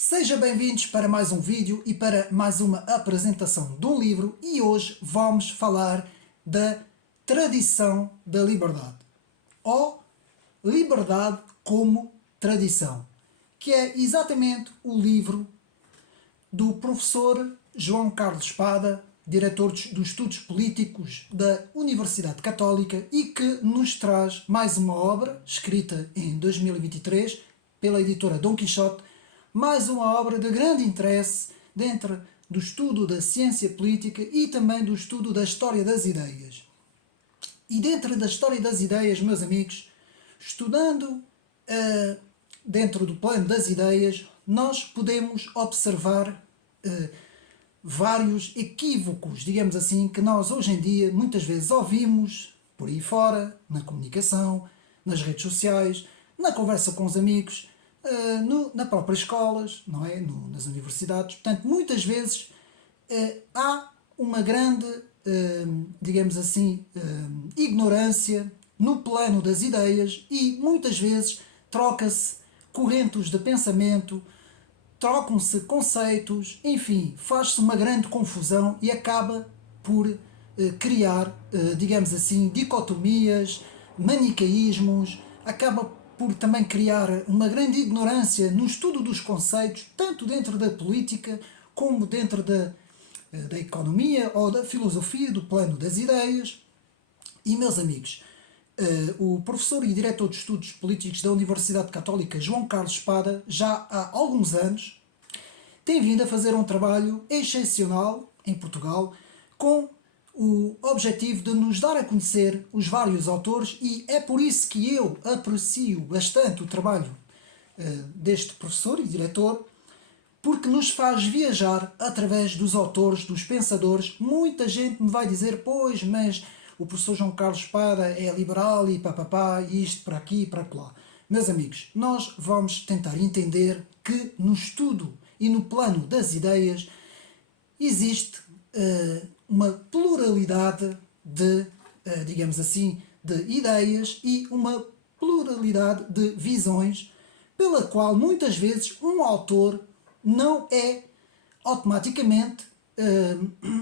Sejam bem-vindos para mais um vídeo e para mais uma apresentação de um livro, e hoje vamos falar da tradição da liberdade, ou liberdade como tradição, que é exatamente o livro do professor João Carlos Espada, diretor dos Estudos Políticos da Universidade Católica, e que nos traz mais uma obra, escrita em 2023 pela editora Dom Quixote, mais uma obra de grande interesse dentro do estudo da ciência política e também do estudo da história das ideias. E dentro da história das ideias, meus amigos, estudando dentro do plano das ideias, nós podemos observar vários equívocos, digamos assim, que nós hoje em dia muitas vezes ouvimos por aí fora, na comunicação, nas redes sociais, na conversa com os amigos, na própria escolas, não é? Nas universidades. Portanto, muitas vezes há uma grande, digamos assim, ignorância no plano das ideias, e muitas vezes troca-se correntes de pensamento, trocam-se conceitos, enfim, faz-se uma grande confusão e acaba por criar, digamos assim, dicotomias, manicaísmos, acaba por também criar uma grande ignorância no estudo dos conceitos, tanto dentro da política como dentro da economia ou da filosofia, do plano das ideias. E, meus amigos, o professor e diretor de Estudos Políticos da Universidade Católica, João Carlos Espada, já há alguns anos, tem vindo a fazer um trabalho excepcional em Portugal, com o objetivo de nos dar a conhecer os vários autores, e é por isso que eu aprecio bastante o trabalho deste professor e diretor, porque nos faz viajar através dos autores, dos pensadores. Muita gente me vai dizer: pois, mas o professor João Carlos Espada é liberal e papapá, e isto para aqui e para lá. Meus amigos, nós vamos tentar entender que no estudo e no plano das ideias existe uma pluralidade de, digamos assim, de ideias e uma pluralidade de visões, pela qual muitas vezes um autor não é automaticamente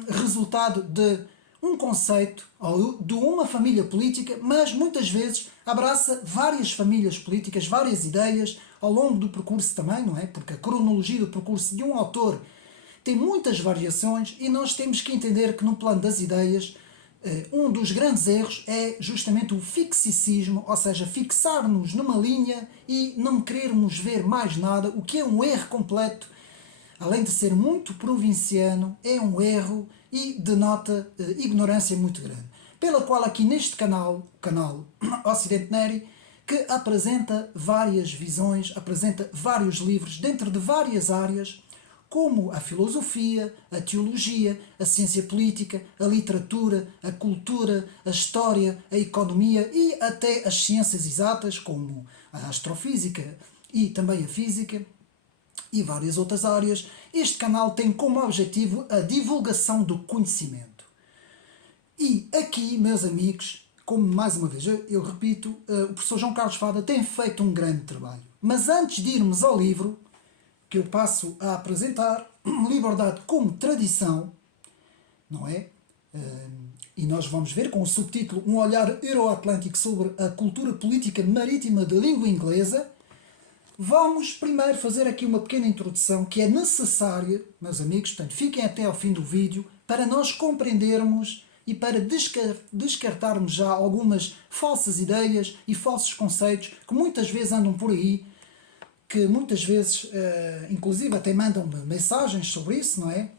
resultado de um conceito ou de uma família política, mas muitas vezes abraça várias famílias políticas, várias ideias ao longo do percurso também, não é? Porque a cronologia do percurso de um autor tem muitas variações, e nós temos que entender que no plano das ideias um dos grandes erros é justamente o fixicismo, ou seja, fixar-nos numa linha e não querermos ver mais nada, o que é um erro completo. Além de ser muito provinciano, é um erro e denota ignorância muito grande. Pela qual aqui neste canal, o canal Ocidente Neri, que apresenta várias visões, apresenta vários livros dentro de várias áreas, como a filosofia, a teologia, a ciência política, a literatura, a cultura, a história, a economia e até as ciências exatas, como a astrofísica e também a física, e várias outras áreas. Este canal tem como objetivo a divulgação do conhecimento. E aqui, meus amigos, como mais uma vez eu repito, o professor João Carlos Espada tem feito um grande trabalho. Mas antes de irmos ao livro, que eu passo a apresentar, Liberdade como Tradição, não é? E nós vamos ver com o subtítulo Um olhar euroatlântico sobre a cultura política marítima de língua inglesa. Vamos primeiro fazer aqui uma pequena introdução que é necessária, meus amigos, portanto fiquem até ao fim do vídeo, para nós compreendermos e para descartarmos já algumas falsas ideias e falsos conceitos que muitas vezes andam por aí, que muitas vezes, inclusive, até mandam mensagens sobre isso, não é?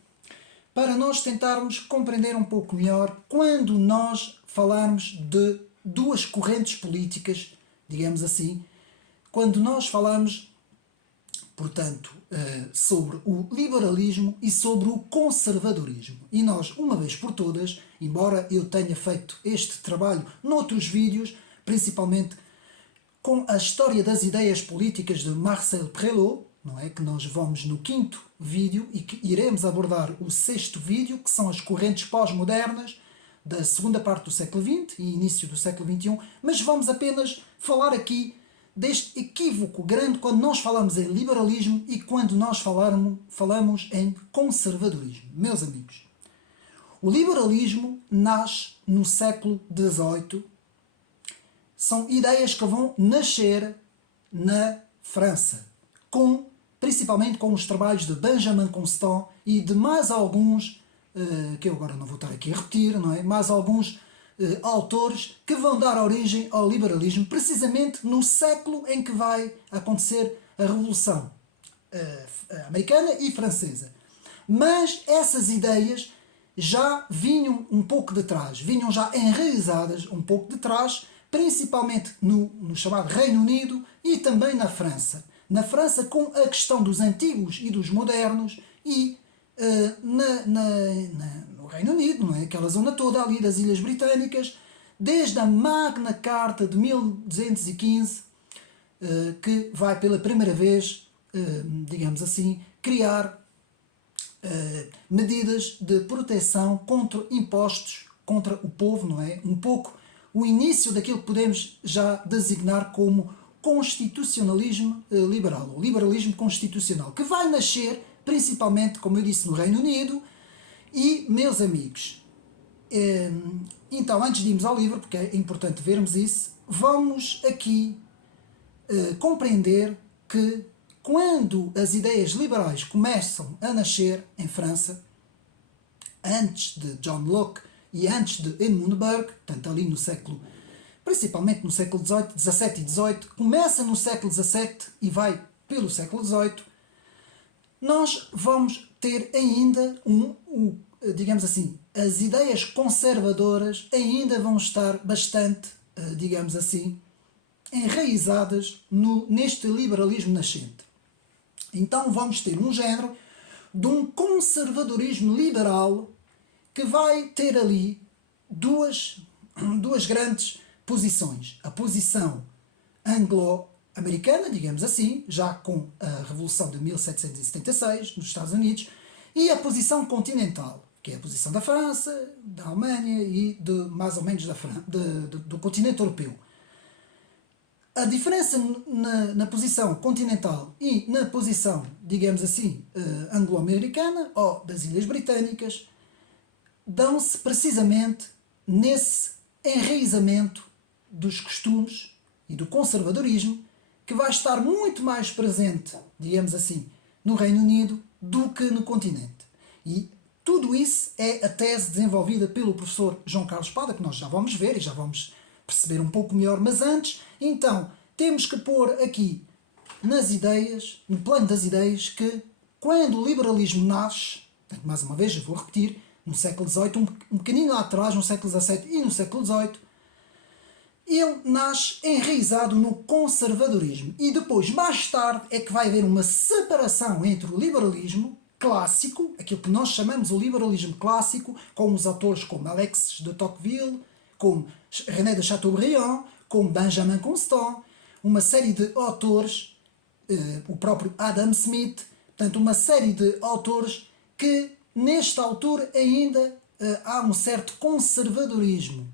Para nós tentarmos compreender um pouco melhor quando nós falarmos de duas correntes políticas, digamos assim, quando nós falamos, portanto, sobre o liberalismo e sobre o conservadorismo. E nós, uma vez por todas, embora eu tenha feito este trabalho noutros vídeos, principalmente com a história das ideias políticas de Marcel Prelot, não é? Que nós vamos no 5º vídeo e que iremos abordar o 6º vídeo, que são as correntes pós-modernas da segunda parte do século XX e início do século XXI, mas vamos apenas falar aqui deste equívoco grande quando nós falamos em liberalismo e quando nós falamos em conservadorismo. Meus amigos, o liberalismo nasce no século XVIII. São ideias que vão nascer na França, principalmente com os trabalhos de Benjamin Constant e de mais alguns, que eu agora não vou estar aqui a repetir, não é? Mais alguns autores que vão dar origem ao liberalismo, precisamente no século em que vai acontecer a Revolução Americana e Francesa. Mas essas ideias já vinham um pouco de trás, vinham já enraizadas um pouco de trás, principalmente no chamado Reino Unido e também na França. Na França, com a questão dos antigos e dos modernos, e no Reino Unido, não é? Aquela zona toda ali das Ilhas Britânicas, desde a Magna Carta de 1215, que vai pela primeira vez, digamos assim, criar medidas de proteção contra impostos contra o povo, não é? Um pouco o início daquilo que podemos já designar como constitucionalismo liberal, ou liberalismo constitucional, que vai nascer principalmente, como eu disse, no Reino Unido. E, meus amigos, então, antes de irmos ao livro, porque é importante vermos isso, vamos aqui compreender que quando as ideias liberais começam a nascer em França, antes de John Locke e antes de Edmund Burke, portanto ali no século, principalmente no século XVIII, XVII e XVIII, começa no século XVII e vai pelo século XVIII, nós vamos ter ainda digamos assim, as ideias conservadoras ainda vão estar bastante, digamos assim, enraizadas neste liberalismo nascente. Então vamos ter um género de um conservadorismo liberal que vai ter ali duas grandes posições. A posição anglo-americana, digamos assim, já com a Revolução de 1776 nos Estados Unidos, e a posição continental, que é a posição da França, da Alemanha e mais ou menos do continente europeu. A diferença na posição continental e na posição, digamos assim, anglo-americana ou das Ilhas Britânicas dão-se precisamente nesse enraizamento dos costumes e do conservadorismo, que vai estar muito mais presente, digamos assim, no Reino Unido do que no continente. E tudo isso é a tese desenvolvida pelo professor João Carlos Pada, que nós já vamos ver e já vamos perceber um pouco melhor. Mas antes, então, temos que pôr aqui nas ideias, no plano das ideias, que quando o liberalismo nasce, mais uma vez eu vou repetir, no século XVIII, um bocadinho lá atrás, no século XVII e no século XVIII, ele nasce enraizado no conservadorismo. E depois, mais tarde, é que vai haver uma separação entre o liberalismo clássico, aquilo que nós chamamos o liberalismo clássico, com os autores como Alexis de Tocqueville, como René de Chateaubriand, como Benjamin Constant, uma série de autores, o próprio Adam Smith, portanto, uma série de autores que, nesta altura, ainda há um certo conservadorismo.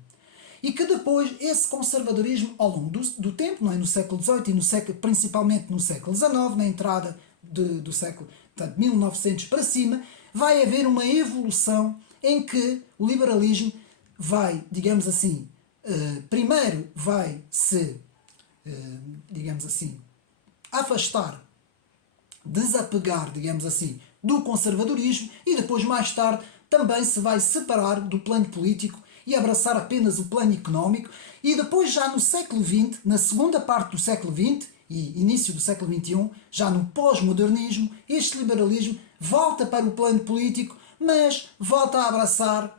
E que depois, esse conservadorismo, ao longo do tempo, não é? No século XVIII e principalmente no século XIX, na entrada do século, portanto, 1900 para cima, vai haver uma evolução em que o liberalismo vai, digamos assim, primeiro vai se, digamos assim, afastar, desapegar, digamos assim, do conservadorismo, e depois, mais tarde, também se vai separar do plano político e abraçar apenas o plano económico. E depois, já no século XX, na segunda parte do século XX e início do século XXI, já no pós-modernismo, este liberalismo volta para o plano político, mas volta a abraçar,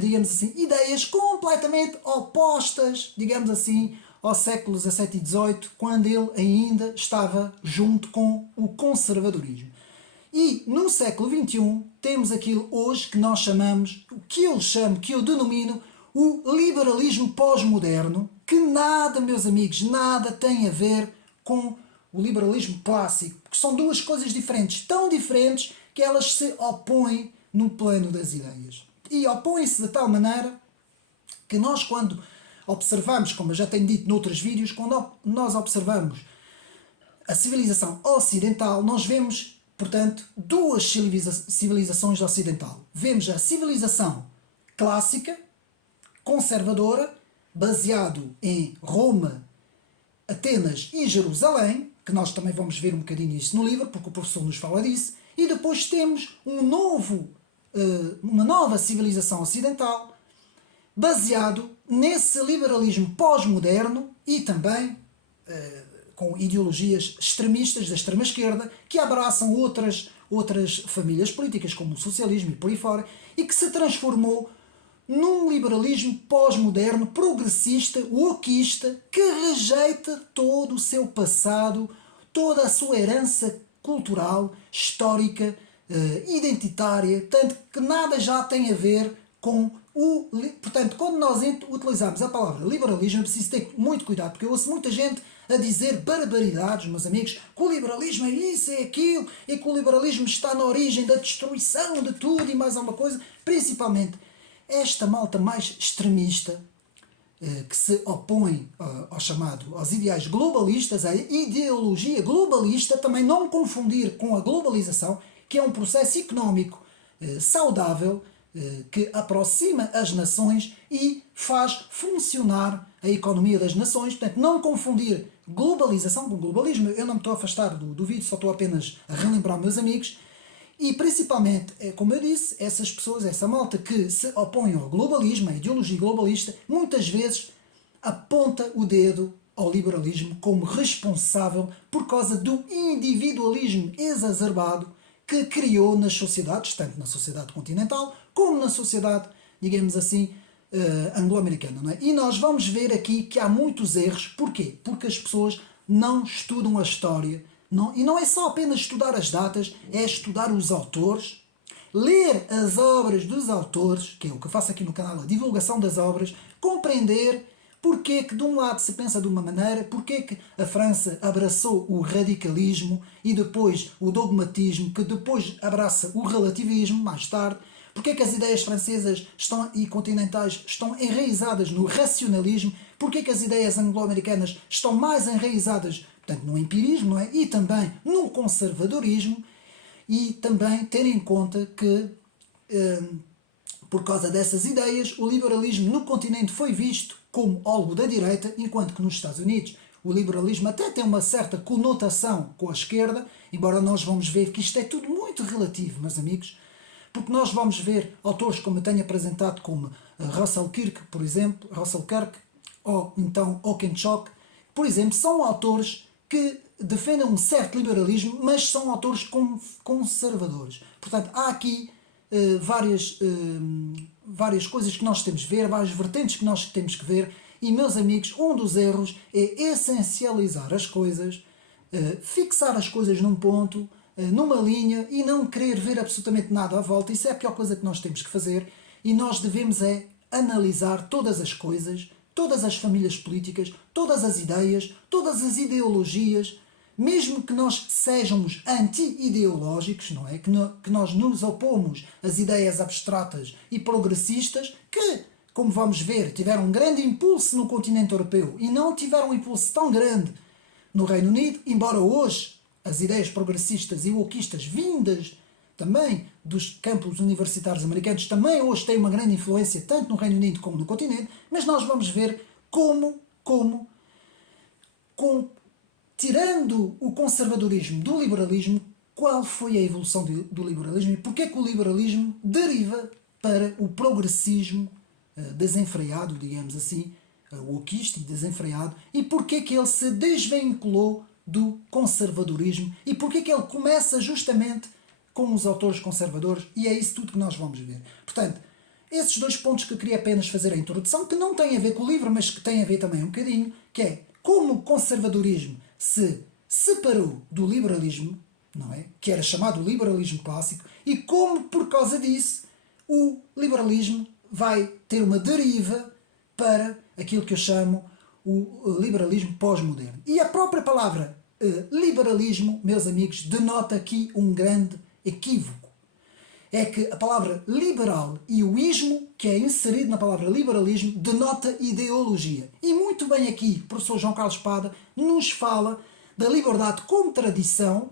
digamos assim, ideias completamente opostas, digamos assim, ao século XVII e XVIII, quando ele ainda estava junto com o conservadorismo. E no século XXI temos aquilo hoje que nós chamamos, o que eu chamo, que eu denomino, o liberalismo pós-moderno, que nada, meus amigos, nada tem a ver com o liberalismo clássico, porque são duas coisas diferentes, tão diferentes que elas se opõem no plano das ideias. E opõem-se de tal maneira que nós, quando observamos, como eu já tenho dito noutros vídeos, quando nós observamos a civilização ocidental, nós vemos, portanto, duas civilizações ocidental. Vemos a civilização clássica, conservadora, baseado em Roma, Atenas e Jerusalém, que nós também vamos ver um bocadinho isso no livro, porque o professor nos fala disso, e depois temos uma nova civilização ocidental, baseado nesse liberalismo pós-moderno e também com ideologias extremistas da extrema-esquerda, que abraçam outras famílias políticas, como o socialismo e por aí fora, e que se transformou num liberalismo pós-moderno, progressista, wokista, que rejeita todo o seu passado, toda a sua herança cultural, histórica, identitária, tanto que nada já tem a ver com o... Portanto, quando nós utilizamos a palavra liberalismo, é preciso ter muito cuidado, porque eu ouço muita gente a dizer barbaridades, meus amigos, que o liberalismo é isso, é aquilo, e que o liberalismo está na origem da destruição de tudo e mais alguma coisa, principalmente esta malta mais extremista, que se opõe aos ideais globalistas, à ideologia globalista, também não confundir com a globalização, que é um processo económico saudável, que aproxima as nações e faz funcionar a economia das nações. Portanto, não confundir globalização com globalismo. Eu não me estou a afastar do vídeo, só estou apenas a relembrar meus amigos. E principalmente, como eu disse, essas pessoas, essa malta que se opõe ao globalismo, à ideologia globalista, muitas vezes aponta o dedo ao liberalismo como responsável por causa do individualismo exacerbado que criou nas sociedades, tanto na sociedade continental como na sociedade, digamos assim, anglo-americana. Não é? E nós vamos ver aqui que há muitos erros. Porquê? Porque as pessoas não estudam a história. E não é só apenas estudar as datas, é estudar os autores, ler as obras dos autores, que é o que eu faço aqui no canal, a divulgação das obras, compreender porque que de um lado se pensa de uma maneira, porque que a França abraçou o radicalismo e depois o dogmatismo, que depois abraça o relativismo mais tarde, porque que as ideias francesas e continentais estão enraizadas no racionalismo, porque que as ideias anglo-americanas estão mais enraizadas, portanto, no empirismo, não é? E também no conservadorismo, e também ter em conta que, por causa dessas ideias, o liberalismo no continente foi visto como algo da direita, enquanto que nos Estados Unidos o liberalismo até tem uma certa conotação com a esquerda, embora nós vamos ver que isto é tudo muito relativo, meus amigos, porque nós vamos ver autores como eu tenho apresentado, como Russell Kirk, por exemplo, ou então Oakenshock, por exemplo, são autores que defendem um certo liberalismo, mas são autores conservadores. Portanto, há aqui várias coisas que nós temos que ver, várias vertentes que nós temos que ver, e, meus amigos, um dos erros é essencializar as coisas, fixar as coisas num ponto, numa linha, e não querer ver absolutamente nada à volta. Isso é a pior coisa que nós temos que fazer, e nós devemos analisar todas as coisas, todas as famílias políticas, todas as ideias, todas as ideologias, mesmo que nós sejamos anti-ideológicos, não é? Que nós nos opomos às ideias abstratas e progressistas, que, como vamos ver, tiveram um grande impulso no continente europeu e não tiveram um impulso tão grande no Reino Unido, embora hoje as ideias progressistas e wokistas vindas também dos campos universitários americanos também hoje têm uma grande influência tanto no Reino Unido como no continente, mas nós vamos ver tirando o conservadorismo do liberalismo, qual foi a evolução do liberalismo e porque é que o liberalismo deriva para o progressismo desenfreado, digamos assim, wokista e desenfreado, e porque é que ele se desvinculou do conservadorismo e porque é que ele começa justamente com os autores conservadores, e é isso tudo que nós vamos ver. Portanto, esses dois pontos que eu queria apenas fazer a introdução, que não têm a ver com o livro, mas que têm a ver também um bocadinho, que é como o conservadorismo se separou do liberalismo, não é? Que era chamado liberalismo clássico, e como por causa disso o liberalismo vai ter uma deriva para aquilo que eu chamo o liberalismo pós-moderno. E a própria palavra liberalismo, meus amigos, denota aqui um grande equívoco. É que a palavra liberal e o ismo, que é inserido na palavra liberalismo, denota ideologia. E muito bem aqui o professor João Carlos Espada nos fala da liberdade como tradição.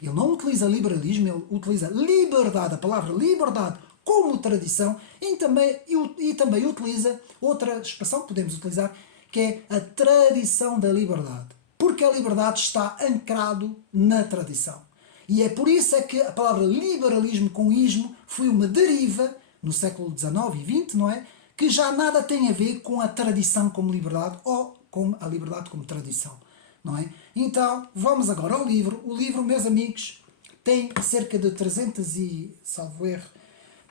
Ele não utiliza liberalismo, ele utiliza liberdade, a palavra liberdade como tradição, e também utiliza outra expressão que podemos utilizar, que é a tradição da liberdade. Porque a liberdade está ancrado na tradição. E é por isso é que a palavra liberalismo com ismo foi uma deriva no século XIX e XX, não é? Que já nada tem a ver com a tradição como liberdade ou com a liberdade como tradição, não é? Então, vamos agora ao livro. O livro, meus amigos, tem cerca de 300 e, salvo erro,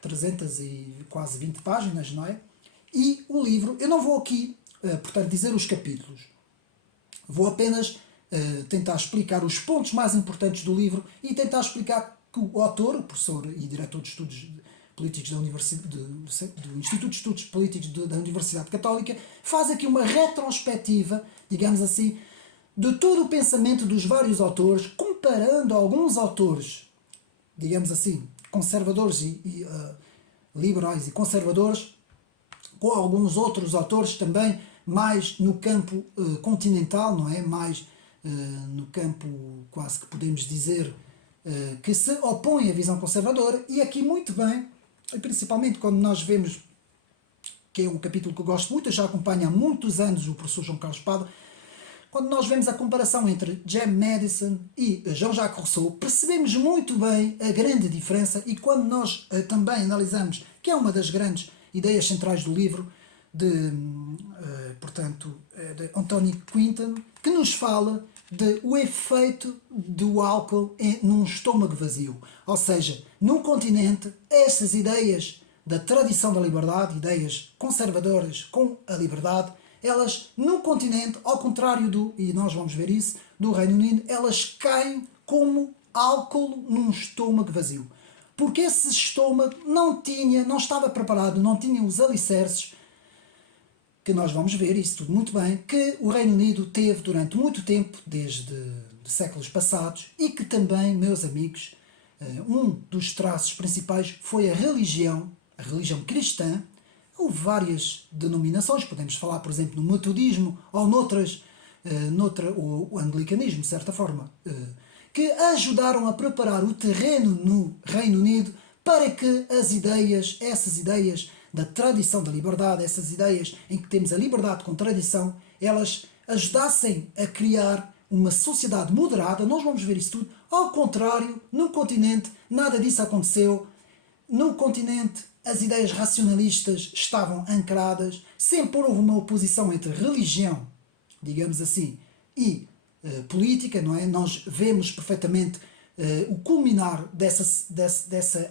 300 e quase 20 páginas, não é? E o livro, eu não vou aqui, portanto, dizer os capítulos. Vou apenas tentar explicar os pontos mais importantes do livro e tentar explicar que o autor, o professor e diretor de estudos políticos da do Instituto de Estudos Políticos da Universidade Católica, faz aqui uma retrospectiva, digamos assim, de todo o pensamento dos vários autores, comparando alguns autores, digamos assim, conservadores e liberais e conservadores, com alguns outros autores também mais no campo continental, não é? Mais no campo, quase que podemos dizer, que se opõe à visão conservadora, e aqui muito bem, e principalmente quando nós vemos, que é um capítulo que eu gosto muito, eu já acompanho há muitos anos o professor João Carlos Espada, quando nós vemos a comparação entre James Madison e Jean-Jacques Rousseau, percebemos muito bem a grande diferença, e quando nós também analisamos, que é uma das grandes ideias centrais do livro, de Anthony Quinton, que nos fala o efeito do álcool num estômago vazio. Ou seja, num continente, essas ideias da tradição da liberdade, ideias conservadoras com a liberdade, elas, no continente, ao contrário e nós vamos ver isso, do Reino Unido, elas caem como álcool num estômago vazio. Porque esse estômago não estava preparado, não tinha os alicerces, que nós vamos ver isso tudo muito bem, que o Reino Unido teve durante muito tempo, desde séculos passados, e que também, meus amigos, um dos traços principais foi a religião cristã. Houve várias denominações, podemos falar, por exemplo, no metodismo ou o anglicanismo, de certa forma, que ajudaram a preparar o terreno no Reino Unido para que essas ideias da tradição da liberdade, essas ideias em que temos a liberdade com tradição, elas ajudassem a criar uma sociedade moderada. Nós vamos ver isso tudo. Ao contrário, no continente, nada disso aconteceu. No continente, as ideias racionalistas estavam ancradas, sempre houve uma oposição entre religião, digamos assim, e política, não é? Nós vemos perfeitamente o culminar dessa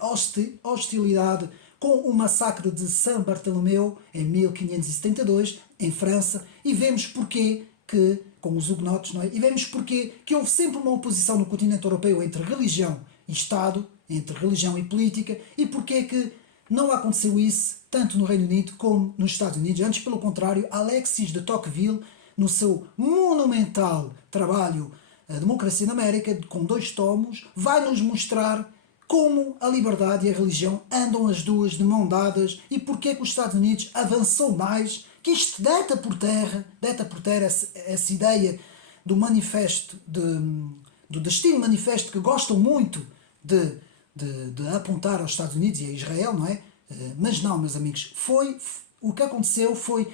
hostilidade com o massacre de Saint Bartholomew em 1572, em França, e vemos porquê que, com os hugonotes, não é? E vemos porquê que houve sempre uma oposição no continente europeu entre religião e Estado, entre religião e política, e porquê que não aconteceu isso tanto no Reino Unido como nos Estados Unidos. Antes, pelo contrário, Alexis de Tocqueville, no seu monumental trabalho A Democracia na América, com 2 tomos, vai nos mostrar como a liberdade e a religião andam as duas de mão dadas, e porque é que os Estados Unidos avançou mais, que isto deita por terra essa ideia do manifesto, do destino manifesto, que gostam muito de apontar aos Estados Unidos e a Israel, não é? Mas não, meus amigos, o que aconteceu foi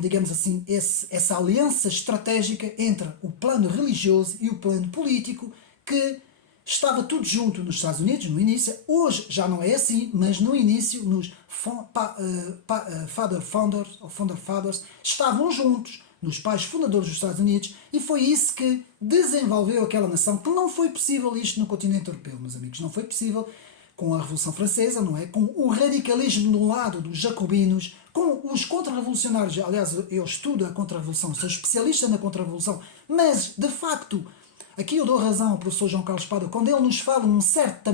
digamos assim, essa aliança estratégica entre o plano religioso e o plano político, que estava tudo junto nos Estados Unidos no início. Hoje já não é assim, mas no início, nos Founder Fathers, estavam juntos, nos pais fundadores dos Estados Unidos, e foi isso que desenvolveu aquela nação, que não foi possível isto no continente europeu, meus amigos, não foi possível com a Revolução Francesa, não é? Com o radicalismo no lado dos jacobinos, com os contra-revolucionários. Aliás, eu estudo a contra-revolução, sou especialista na contra-revolução, mas, de facto, aqui eu dou razão ao professor João Carlos Espada, quando ele nos fala num certo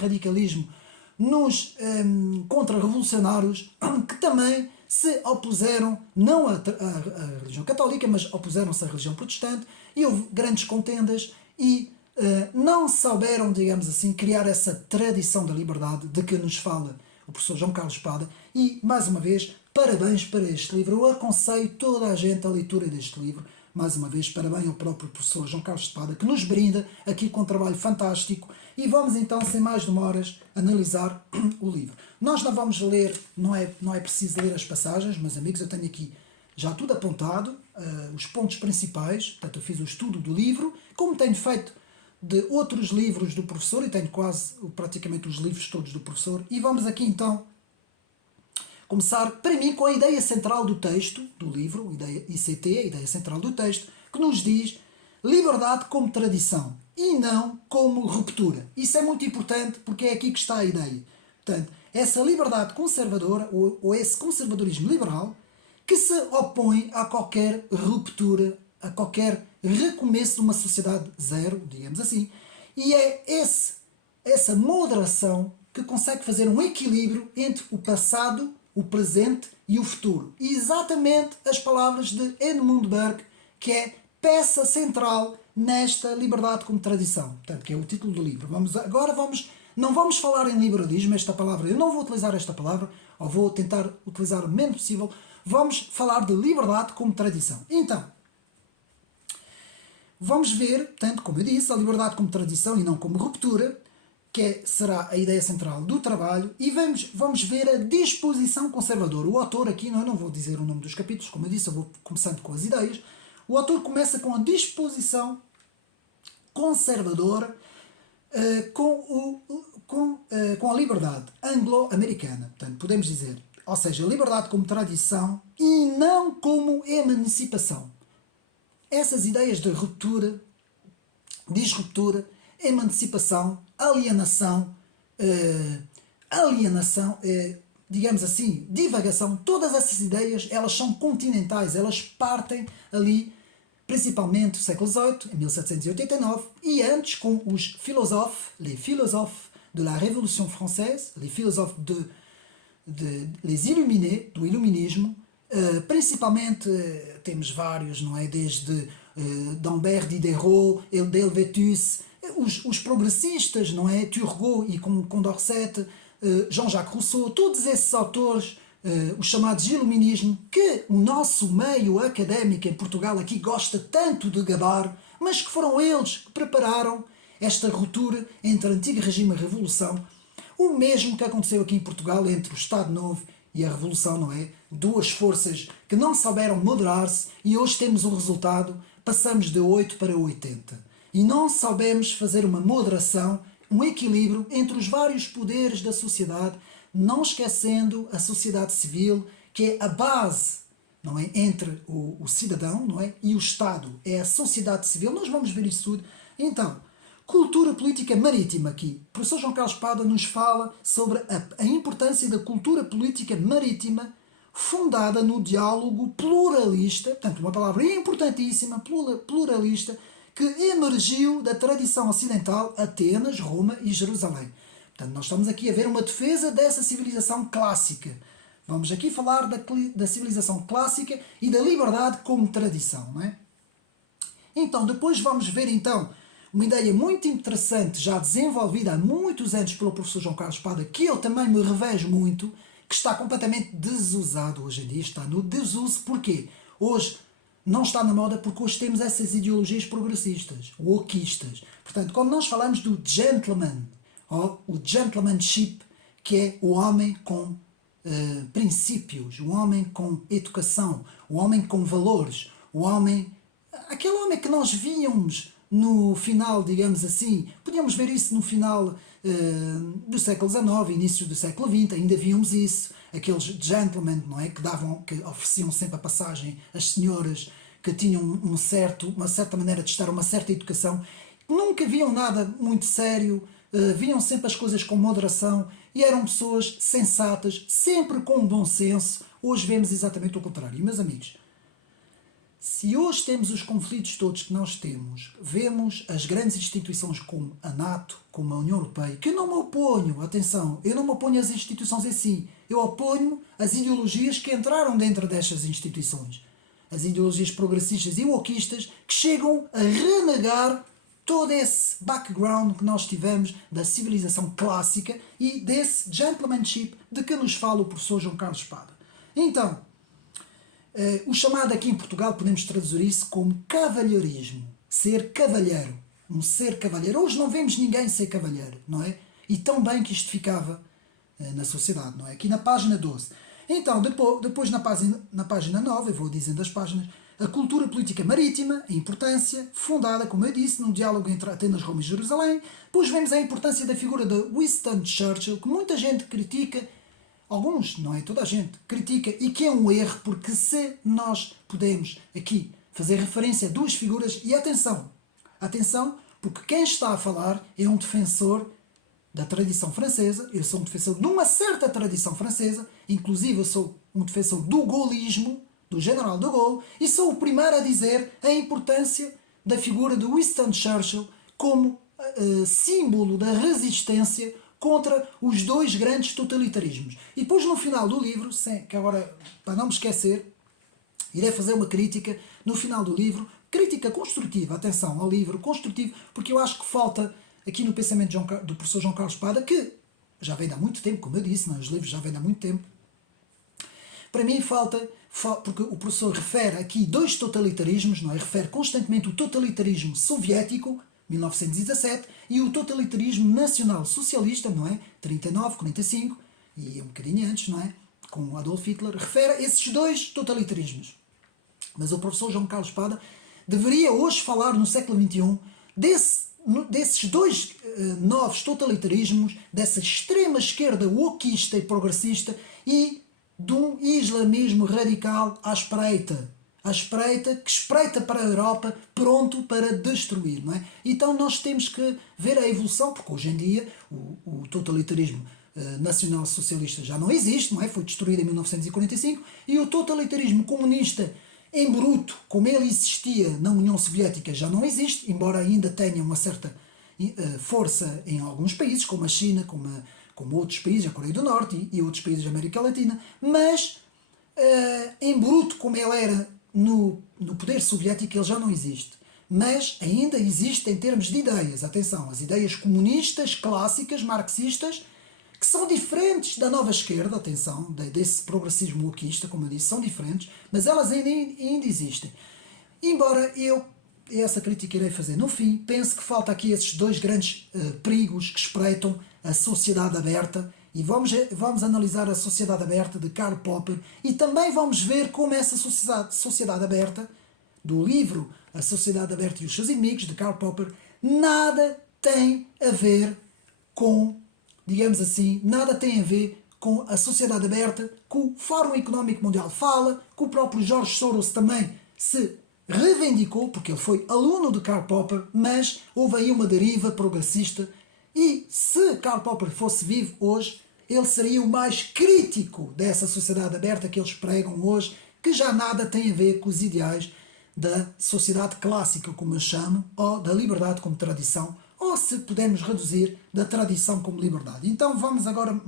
radicalismo nos contra-revolucionários, que também se opuseram, não à religião católica, mas opuseram-se à religião protestante, e houve grandes contendas, e não souberam, digamos assim, criar essa tradição da liberdade de que nos fala o professor João Carlos Espada. E, mais uma vez, parabéns para este livro. Eu aconselho toda a gente a leitura deste livro, Mais uma vez, parabéns ao próprio professor João Carlos Espada, que nos brinda aqui com um trabalho fantástico. E vamos então, sem mais demoras, analisar o livro. Nós não vamos ler, não é preciso ler as passagens, meus amigos, eu tenho aqui já tudo apontado, os pontos principais. Portanto, eu fiz o estudo do livro, como tenho feito de outros livros do professor, e tenho praticamente os livros todos do professor. E vamos aqui então começar, para mim, com a ideia central do texto, do livro, a ideia ICT, a ideia central do texto, que nos diz liberdade como tradição e não como ruptura. Isso é muito importante porque é aqui que está a ideia. Portanto, essa liberdade conservadora, ou esse conservadorismo liberal, que se opõe a qualquer ruptura, a qualquer recomeço de uma sociedade zero, digamos assim. E é essa moderação que consegue fazer um equilíbrio entre o passado, o presente e o futuro. E exatamente as palavras de Edmund Burke, que é peça central nesta liberdade como tradição. Portanto, que é o título do livro. Não vamos falar em liberalismo, esta palavra, eu não vou utilizar esta palavra, ou vou tentar utilizar o menos possível. Vamos falar de liberdade como tradição. Então, vamos ver, portanto, como eu disse, a liberdade como tradição e não como ruptura, que será a ideia central do trabalho, e vamos ver a disposição conservadora. O autor aqui, eu não vou dizer o nome dos capítulos, como eu disse, eu vou começando com as ideias. O autor começa com a disposição conservadora, com a liberdade anglo-americana. Portanto, podemos dizer, ou seja, liberdade como tradição e não como emancipação. Essas ideias de ruptura, disruptura, emancipação, alienação, digamos assim, divagação, todas essas ideias, elas são continentais, elas partem ali, principalmente do século XVIII, em 1789, e antes com os filósofos, les philosophes de la Révolution française, les philosophes les illuminés, do iluminismo, principalmente temos vários, não é? Desde d'Ambert Diderot, Helvétius, os progressistas, não é? Turgot e Condorcet, Jean-Jacques Rousseau, todos esses autores, os chamados iluminismo, que o nosso meio académico em Portugal aqui gosta tanto de gabar, mas que foram eles que prepararam esta ruptura entre antigo regime e revolução. O mesmo que aconteceu aqui em Portugal entre o Estado Novo e a Revolução, não é? Duas forças que não souberam moderar-se e hoje temos o resultado, passamos de 8 para 80. E não soubemos fazer uma moderação, um equilíbrio entre os vários poderes da sociedade, não esquecendo a sociedade civil, que é a base, não é? Entre o cidadão, não é? E o Estado, é a sociedade civil. Nós vamos ver isso tudo. Então, cultura política marítima aqui. O professor João Carlos Espada nos fala sobre a importância da cultura política marítima fundada no diálogo pluralista, portanto, uma palavra importantíssima, pluralista, que emergiu da tradição ocidental, Atenas, Roma e Jerusalém. Portanto, nós estamos aqui a ver uma defesa dessa civilização clássica. Vamos aqui falar da civilização clássica e da liberdade como tradição, não é? Então, depois vamos ver então uma ideia muito interessante, já desenvolvida há muitos anos pelo professor João Carlos Espada, que eu também me revejo muito, que está completamente desusado hoje em dia, está no desuso. Porquê? Hoje não está na moda porque hoje temos essas ideologias progressistas, wokistas. Portanto, quando nós falamos do gentleman, ou o gentlemanship, que é o homem com princípios, o homem com educação, o homem com valores, aquele homem que nós víamos no final, digamos assim, podíamos ver isso no final do século XIX, início do século XX, ainda víamos isso, aqueles gentlemen, não é? Que ofereciam sempre a passagem às senhoras, que tinham uma certa maneira de estar, uma certa educação, nunca viam nada muito sério, viam sempre as coisas com moderação e eram pessoas sensatas, sempre com bom senso. Hoje vemos exatamente o contrário. E, meus amigos, se hoje temos os conflitos todos que nós temos, vemos as grandes instituições como a NATO, como a União Europeia, que eu não me oponho, atenção, eu não me oponho às instituições em si, eu oponho às ideologias que entraram dentro destas instituições, as ideologias progressistas e wokistas que chegam a renegar todo esse background que nós tivemos da civilização clássica e desse gentlemanship de que nos fala o professor João Carlos Espada. Então, O chamado aqui em Portugal podemos traduzir isso como cavalheirismo. Ser cavalheiro. Um ser cavalheiro. Hoje não vemos ninguém ser cavalheiro, não é? E tão bem que isto ficava na sociedade, não é? Aqui na página 12. Então, depois na página 9, eu vou dizendo as páginas, a cultura política marítima, a importância, fundada, como eu disse, no diálogo entre Atenas, Roma e Jerusalém. Depois vemos a importância da figura de Winston Churchill, que muita gente critica, alguns, não é toda a gente, critica, e que é um erro, porque se nós podemos aqui fazer referência a duas figuras, e atenção, porque quem está a falar é um defensor da tradição francesa, eu sou um defensor de uma certa tradição francesa, inclusive eu sou um defensor do gaullismo, do general de Gaulle, e sou o primeiro a dizer a importância da figura de Winston Churchill como símbolo da resistência contra os dois grandes totalitarismos. E depois no final do livro, que agora, para não me esquecer, irei fazer uma crítica no final do livro, crítica construtiva, atenção ao livro, construtivo, porque eu acho que falta aqui no pensamento do professor João Carlos Espada, que já vem de há muito tempo, como eu disse, não, os livros já vêm de há muito tempo. Para mim falta, porque o professor refere aqui dois totalitarismos, não é? Refere constantemente o totalitarismo soviético, 1917, e o totalitarismo nacional socialista, não é? 39, 45, e um bocadinho antes, não é? Com Adolf Hitler, refere esses dois totalitarismos. Mas o professor João Carlos Espada deveria hoje falar no século XXI desses dois novos totalitarismos, dessa extrema esquerda wokista e progressista e de um islamismo radical à espreita, que espreita para a Europa, pronto para destruir, não é? Então nós temos que ver a evolução, porque hoje em dia o totalitarismo nacional socialista já não existe, não é? Foi destruído em 1945, e o totalitarismo comunista em bruto, como ele existia na União Soviética, já não existe, embora ainda tenha uma certa força em alguns países, como a China, como outros países, a Coreia do Norte e outros países da América Latina, mas em bruto, como ele era no poder soviético, ele já não existe. Mas ainda existe em termos de ideias, atenção, as ideias comunistas, clássicas, marxistas, que são diferentes da nova esquerda, atenção, desse progressismo wokista, como eu disse, são diferentes, mas elas ainda existem. Embora essa crítica irei fazer no fim, penso que falta aqui esses dois grandes perigos que espreitam a sociedade aberta, e vamos analisar a sociedade aberta de Karl Popper, e também vamos ver como essa sociedade aberta, do livro A Sociedade Aberta e os Seus Inimigos, de Karl Popper, nada tem a ver com, digamos assim, nada tem a ver com a sociedade aberta, que o Fórum Económico Mundial fala, que o próprio George Soros também se reivindicou, porque ele foi aluno de Karl Popper, mas houve aí uma deriva progressista, e se Karl Popper fosse vivo hoje, ele seria o mais crítico dessa sociedade aberta que eles pregam hoje, que já nada tem a ver com os ideais da sociedade clássica, como eu chamo, ou da liberdade como tradição, ou se pudermos reduzir, da tradição como liberdade. Então vamos agora,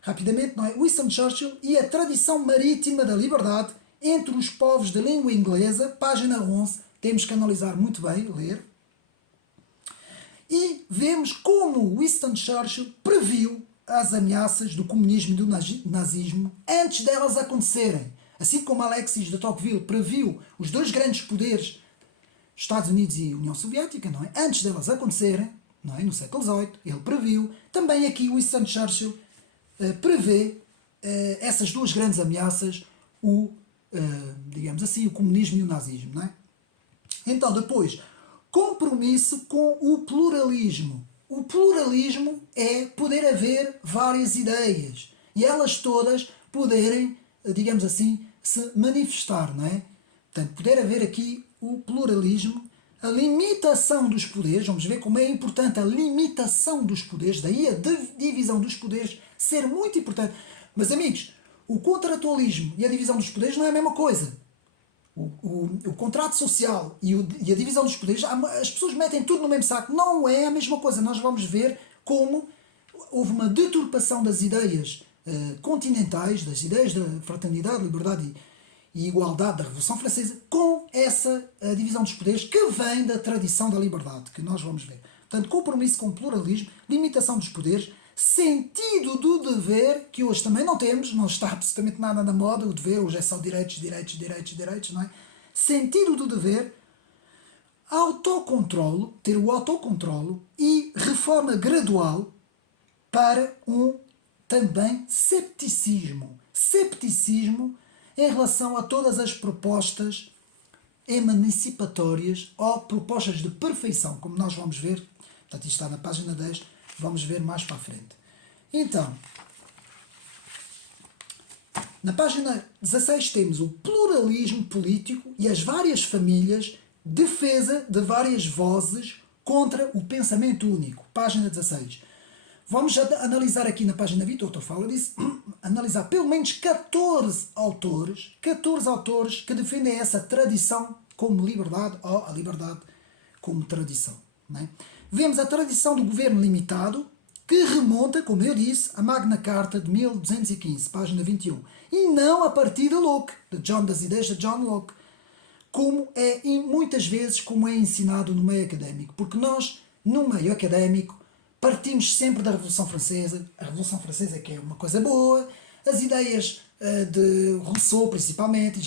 rapidamente, não é? Winston Churchill e a tradição marítima da liberdade entre os povos de língua inglesa, página 11, temos que analisar muito bem, ler, e vemos como Winston Churchill previu as ameaças do comunismo e do nazismo antes delas acontecerem. Assim como Alexis de Tocqueville previu os dois grandes poderes, Estados Unidos e União Soviética, não é? Antes delas acontecerem, não é? No século XVIII, ele previu. Também aqui Winston Churchill prevê essas duas grandes ameaças, digamos assim, o comunismo e o nazismo, não é? Então, depois, compromisso com o pluralismo. O pluralismo é poder haver várias ideias e elas todas poderem, digamos assim, se manifestar, não é? Portanto, poder haver aqui o pluralismo, a limitação dos poderes, vamos ver como é importante a limitação dos poderes, daí a divisão dos poderes ser muito importante. Mas, amigos, o contratualismo e a divisão dos poderes não é a mesma coisa. O contrato social e a divisão dos poderes, as pessoas metem tudo no mesmo saco. Não é a mesma coisa. Nós vamos ver como houve uma deturpação das ideias continentais, das ideias da fraternidade, liberdade e igualdade da Revolução Francesa, com essa divisão dos poderes que vem da tradição da liberdade, que nós vamos ver. Portanto, compromisso com o pluralismo, limitação dos poderes, sentido do dever, que hoje também não temos, não está absolutamente nada na moda, o dever hoje é só direitos, direitos, direitos, direitos, não é? Sentido do dever, autocontrolo, ter o autocontrolo e reforma gradual para um também cepticismo. Cepticismo em relação a todas as propostas emancipatórias ou propostas de perfeição, como nós vamos ver, portanto isto está na página 10, vamos ver mais para a frente. Então, na página 16 temos o pluralismo político e as várias famílias, defesa de várias vozes contra o pensamento único. Página 16. Vamos analisar aqui na página 20, o autor fala disso, analisar pelo menos 14 autores que defendem essa tradição como liberdade ou a liberdade como tradição. Não é? Vemos a tradição do governo limitado, que remonta, como eu disse, à Magna Carta de 1215, página 21, e não a partir de Locke, das ideias de John Locke, como é, e muitas vezes, como é ensinado no meio académico, porque nós, no meio académico, partimos sempre da Revolução Francesa. A Revolução Francesa que é uma coisa boa, as ideias de Rousseau, principalmente,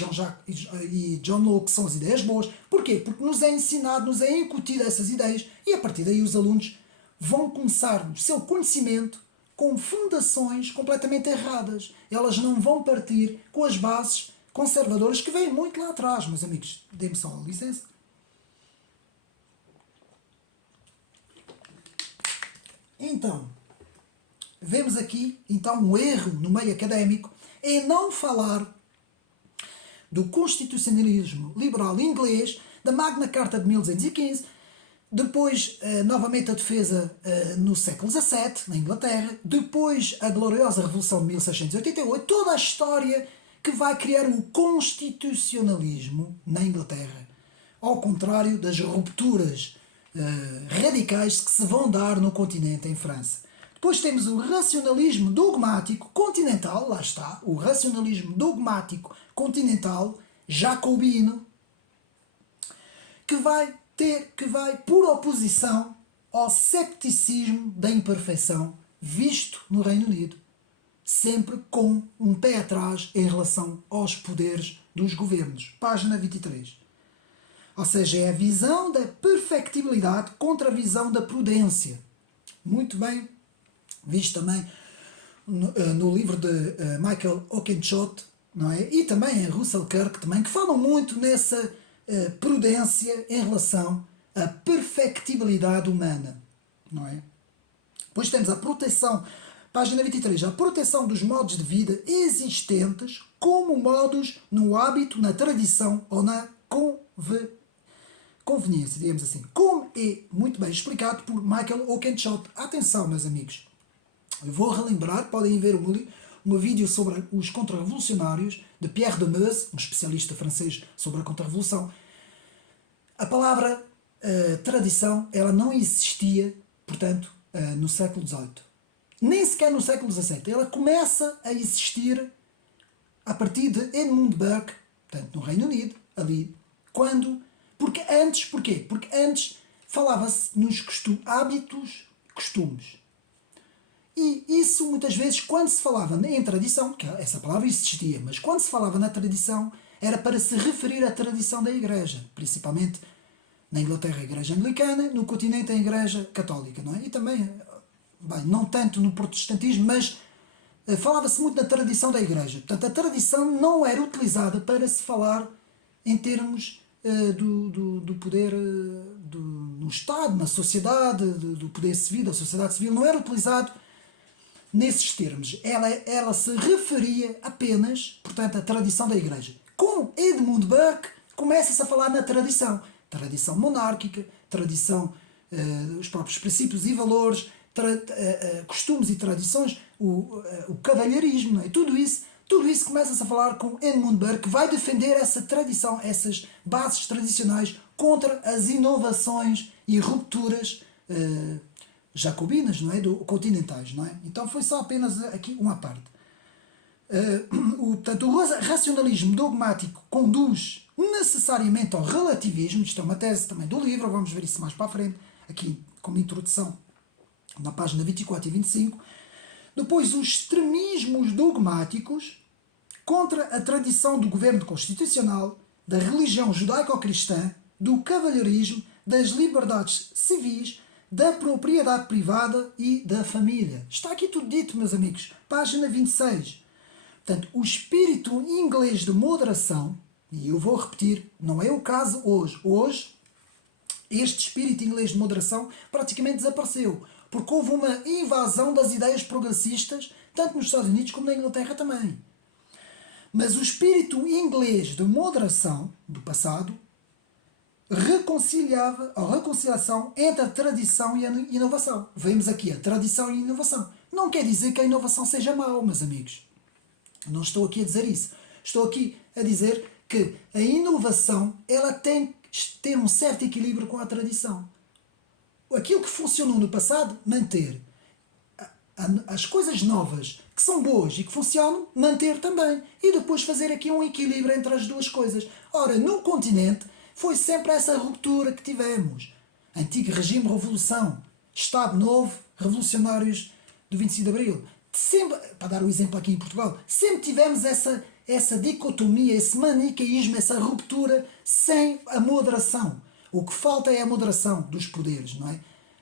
e John Locke são as ideias boas. Porquê? Porque nos é ensinado, nos é incutido essas ideias, e a partir daí os alunos vão começar o seu conhecimento com fundações completamente erradas. Elas não vão partir com as bases conservadoras que vêm muito lá atrás, meus amigos. Dê-me só licença. Então, vemos aqui então um erro no meio académico em não falar do constitucionalismo liberal inglês, da Magna Carta de 1215, depois novamente a defesa no século XVII, na Inglaterra, depois a gloriosa Revolução de 1688, toda a história que vai criar o constitucionalismo na Inglaterra, ao contrário das rupturas radicais que se vão dar no continente, em França. Depois temos o racionalismo dogmático continental, lá está, o racionalismo dogmático continental jacobino, que vai por oposição ao cepticismo da imperfeição visto no Reino Unido, sempre com um pé atrás em relação aos poderes dos governos. Página 23. Ou seja, é a visão da perfectibilidade contra a visão da prudência. Muito bem visto também no livro de Michael Oakeshott, não é? E também em Russell Kirk, também, que falam muito nessa prudência em relação à perfectibilidade humana. Não é? Depois temos a proteção, página 23, a proteção dos modos de vida existentes como modos no hábito, na tradição ou na conveniência, digamos assim. Como é muito bem explicado por Michael Oakeshott. Atenção, meus amigos. Eu vou relembrar, podem ver um vídeo sobre os contra-revolucionários de Pierre de Meuse, um especialista francês sobre a contra-revolução. A palavra tradição, ela não existia, portanto, no século XVIII. Nem sequer no século XVII. Ela começa a existir a partir de Edmund Burke, portanto, no Reino Unido, ali, porquê? Porque antes falava-se nos hábitos, costumes. E isso, muitas vezes, quando se falava em tradição, que essa palavra existia, mas quando se falava na tradição, era para se referir à tradição da Igreja, principalmente na Inglaterra a Igreja Anglicana, no continente a Igreja Católica, não é? E também, bem, não tanto no protestantismo, mas falava-se muito na tradição da Igreja. Portanto, a tradição não era utilizada para se falar em termos do poder no Estado, na sociedade, do poder civil, da sociedade civil, não era utilizado nesses termos. Ela se referia apenas, portanto, à tradição da Igreja. Com Edmund Burke, começa-se a falar na tradição. Tradição monárquica, tradição, os próprios princípios e valores, costumes e tradições, o cavalheirismo, não é? Tudo isso começa-se a falar com Edmund Burke, que vai defender essa tradição, essas bases tradicionais contra as inovações e rupturas jacobinas, não é? Continentais, não é? Então foi só apenas aqui uma parte. Portanto, o racionalismo dogmático conduz necessariamente ao relativismo. Isto é uma tese também do livro, vamos ver isso mais para a frente, aqui como introdução na página 24 e 25, depois os extremismos dogmáticos contra a tradição do governo constitucional, da religião judaico-cristã, do cavalheirismo, das liberdades civis, da propriedade privada e da família. Está aqui tudo dito, meus amigos. Página 26. Portanto, o espírito inglês de moderação, e eu vou repetir, não é o caso hoje. Hoje, este espírito inglês de moderação praticamente desapareceu, porque houve uma invasão das ideias progressistas, tanto nos Estados Unidos como na Inglaterra também. Mas o espírito inglês de moderação do passado reconciliava a reconciliação entre a tradição e a inovação. Vemos aqui a tradição e a inovação. Não quer dizer que a inovação seja mau, meus amigos. Não estou aqui a dizer isso. Estou aqui a dizer que a inovação ela tem que ter um certo equilíbrio com a tradição. Aquilo que funcionou no passado, manter. As coisas novas que são boas e que funcionam, manter também. E depois fazer aqui um equilíbrio entre as duas coisas. Ora, no continente, foi sempre essa ruptura que tivemos. Antigo regime, revolução. Estado novo, revolucionários do 25 de Abril. Sempre, para dar o exemplo aqui em Portugal, sempre tivemos essa dicotomia, esse manicaísmo, essa ruptura sem a moderação. O que falta é a moderação dos poderes, não é?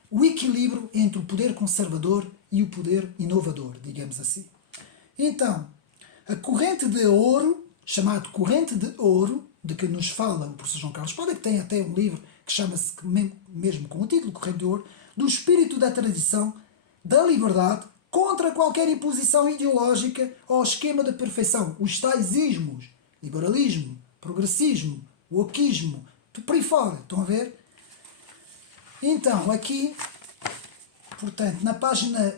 O equilíbrio entre o poder conservador e o poder inovador, digamos assim. Então, a corrente de ouro, chamado corrente de ouro, de que nos fala o professor João Carlos Espada, que tem até um livro que chama-se, mesmo com o título, Corrente de Ouro, do espírito da tradição, da liberdade, contra qualquer imposição ideológica ou esquema de perfeição. Os tais ismos, liberalismo, progressismo, wokismo, por aí fora, estão a ver? Então, aqui, portanto, na página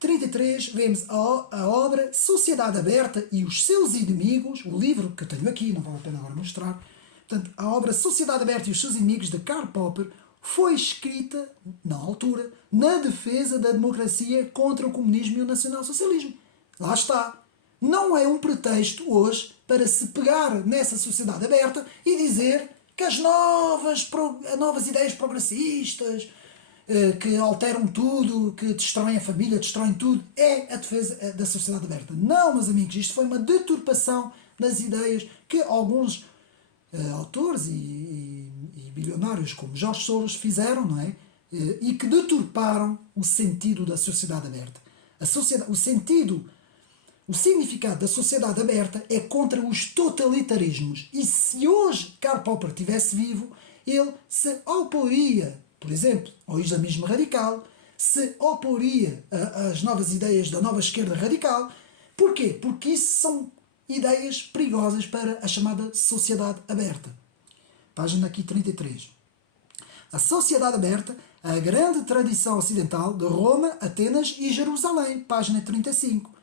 33, vemos a obra Sociedade Aberta e os seus inimigos, o livro que eu tenho aqui, não vale a pena agora mostrar. Portanto, a obra Sociedade Aberta e os seus inimigos, de Karl Popper, foi escrita, na altura, na defesa da democracia contra o comunismo e o nacionalsocialismo. Lá está. Não é um pretexto hoje para se pegar nessa sociedade aberta e dizer que as novas ideias progressistas, que alteram tudo, que destroem a família, destroem tudo, é a defesa da sociedade aberta. Não, meus amigos, isto foi uma deturpação das ideias que alguns autores e bilionários como George Soros fizeram, não é? E que deturparam o sentido da sociedade aberta. O significado da sociedade aberta é contra os totalitarismos. E se hoje Karl Popper estivesse vivo, ele se oporia, por exemplo, ao islamismo radical, se oporia às novas ideias da nova esquerda radical. Porquê? Porque isso são ideias perigosas para a chamada sociedade aberta. Página aqui 33. A sociedade aberta, a grande tradição ocidental de Roma, Atenas e Jerusalém. Página 35.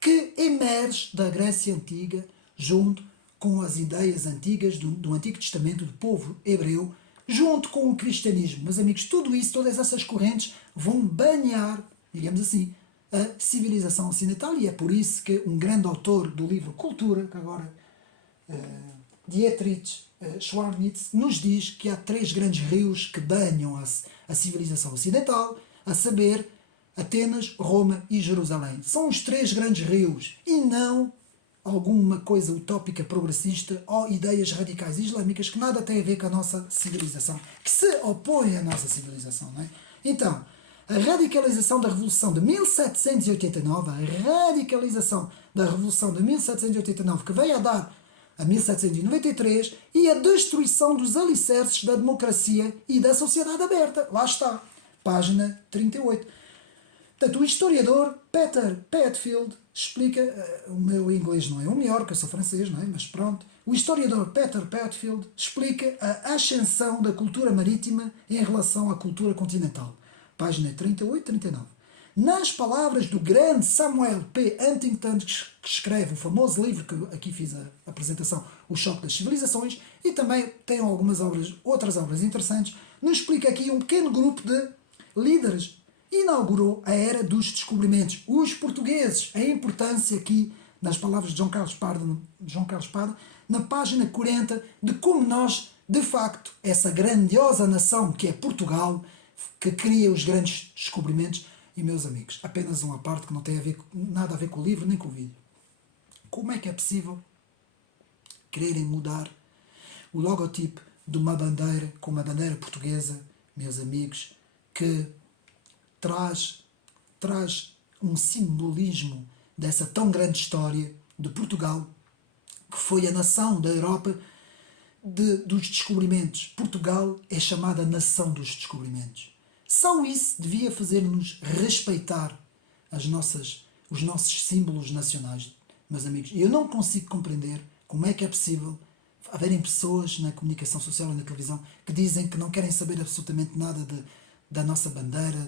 Que emerge da Grécia Antiga junto com as ideias antigas do Antigo Testamento do povo hebreu, junto com o cristianismo. Meus amigos, tudo isso, todas essas correntes vão banhar, digamos assim, a civilização ocidental, e é por isso que um grande autor do livro Cultura, que agora Dietrich Schwarnitz, nos diz que há 3 grandes rios que banham a civilização ocidental, a saber, Atenas, Roma e Jerusalém. São os 3 grandes rios, e não alguma coisa utópica progressista ou ideias radicais islâmicas que nada têm a ver com a nossa civilização, que se opõem à nossa civilização, não é? Então, a radicalização da Revolução de 1789, que veio a dar a 1793, e a destruição dos alicerces da democracia e da sociedade aberta. Lá está, página 38. Portanto, o historiador Peter Petfield explica, o meu inglês não é o melhor, que eu sou francês, não é? Mas pronto. O historiador Peter Petfield explica a ascensão da cultura marítima em relação à cultura continental. Página 38 e 39. Nas palavras do grande Samuel P. Huntington, que escreve o famoso livro que aqui fiz a apresentação, O Choque das Civilizações, e também tem algumas outras obras interessantes, nos explica aqui um pequeno grupo de líderes. Inaugurou a era dos descobrimentos. Os portugueses, a importância aqui, nas palavras de João Carlos Espada, na página 40, de como nós, de facto, essa grandiosa nação que é Portugal, que cria os grandes descobrimentos, E meus amigos, apenas uma parte que não tem nada a ver com o livro nem com o vídeo. Como é que é possível quererem mudar o logotipo de uma bandeira, com uma bandeira portuguesa, meus amigos, que traz um simbolismo dessa tão grande história de Portugal, que foi a nação da Europa dos descobrimentos. Portugal é chamada nação dos descobrimentos. Só isso devia fazer-nos respeitar os nossos símbolos nacionais, meus amigos. E eu não consigo compreender como é que é possível haverem pessoas na comunicação social e na televisão que dizem que não querem saber absolutamente nada da nossa bandeira,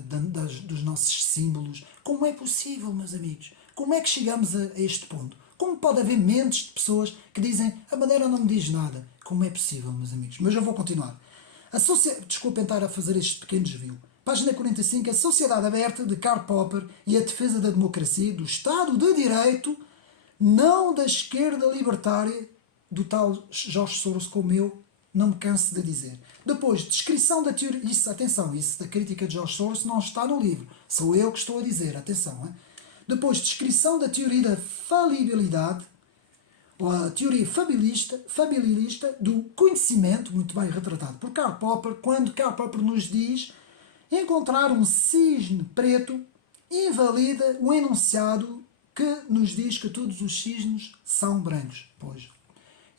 dos nossos símbolos. Como é possível, meus amigos? Como é que chegamos a este ponto? Como pode haver mentes de pessoas que dizem a bandeira não me diz nada? Como é possível, meus amigos? Mas eu vou continuar. Desculpem estar a fazer este pequeno desvio. Página 45. A Sociedade Aberta de Karl Popper e a Defesa da Democracia, do Estado de Direito, não da esquerda libertária, do tal George Soros, como eu não me canso de dizer. Depois, descrição da teoria... Atenção, isso da crítica de George Soros não está no livro. Sou eu que estou a dizer, atenção. Hein? Depois, descrição da teoria da falibilidade, ou a teoria fabilista do conhecimento, muito bem retratado por Karl Popper, quando Karl Popper nos diz encontrar um cisne preto invalida o enunciado que nos diz que todos os cisnes são brancos. Pois.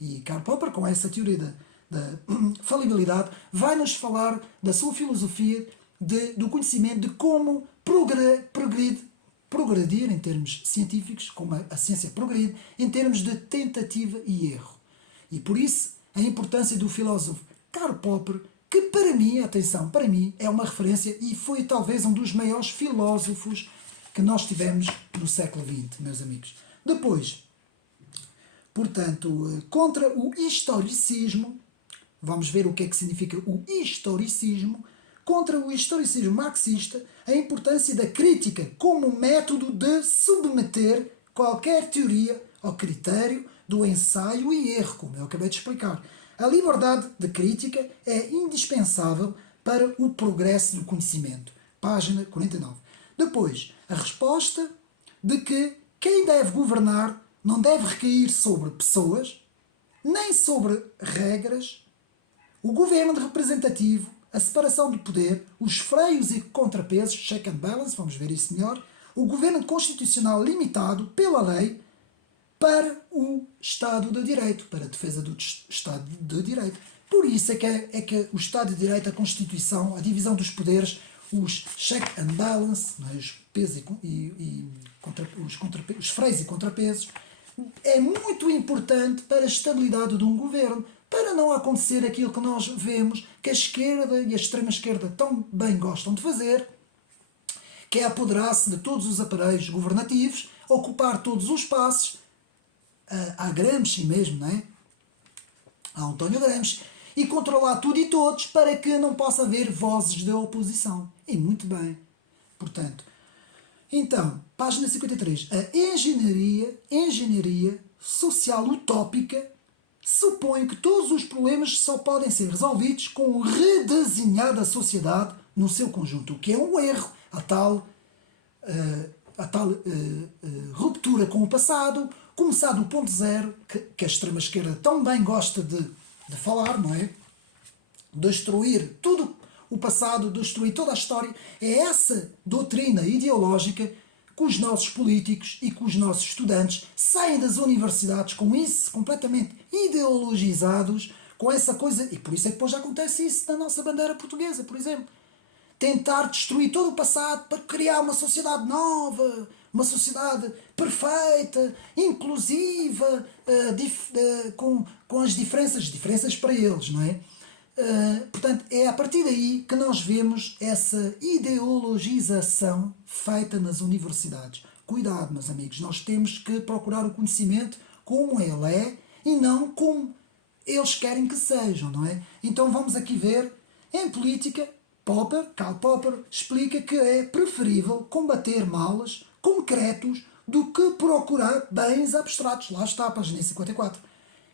E Karl Popper, com essa teoria da falibilidade, vai-nos falar da sua filosofia do conhecimento, de como progredir em termos científicos, como a ciência progride, em termos de tentativa e erro. E por isso, a importância do filósofo Karl Popper, que para mim, atenção, para mim, é uma referência e foi talvez um dos maiores filósofos que nós tivemos no século XX, meus amigos. Depois, portanto, contra o historicismo, vamos ver o que é que significa o historicismo. Contra o historicismo marxista, a importância da crítica como método de submeter qualquer teoria ao critério do ensaio e erro, como eu acabei de explicar. A liberdade de crítica é indispensável para o progresso do conhecimento. Página 49. Depois, a resposta de que quem deve governar não deve recair sobre pessoas, nem sobre regras, o governo representativo, a separação do poder, os freios e contrapesos, check and balance, vamos ver isso melhor, o governo constitucional limitado pela lei para o Estado de Direito, para a defesa do Estado de Direito. Por isso é que o Estado de Direito, a Constituição, a divisão dos poderes, os check and balance, não é? Os pesos os freios e contrapesos, é muito importante para a estabilidade de um governo, para não acontecer aquilo que nós vemos que a esquerda e a extrema-esquerda tão bem gostam de fazer, que é apoderar-se de todos os aparelhos governativos, ocupar todos os espaços, a Gramsci mesmo, não é? A António Gramsci, e controlar tudo e todos para que não possa haver vozes de oposição. E muito bem. Portanto, então, página 53. A engenharia social utópica supõe que todos os problemas só podem ser resolvidos com redesenhar a sociedade no seu conjunto, o que é um erro. A tal ruptura com o passado, começar do ponto zero, que a extrema-esquerda tão bem gosta de falar, não é? Destruir tudo o passado, destruir toda a história. É essa doutrina ideológica que os nossos políticos e que os nossos estudantes saem das universidades com isso completamente ideologizados, com essa coisa, e por isso é que depois já acontece isso na nossa bandeira portuguesa, por exemplo. Tentar destruir todo o passado para criar uma sociedade nova, uma sociedade perfeita, inclusiva, com as diferenças para eles, não é? Portanto, é a partir daí que nós vemos essa ideologização feita nas universidades. Cuidado, meus amigos, nós temos que procurar o conhecimento como ele é e não como eles querem que sejam, não é? Então vamos aqui ver, em política, Karl Popper explica que é preferível combater males concretos do que procurar bens abstratos. Lá está, página 54.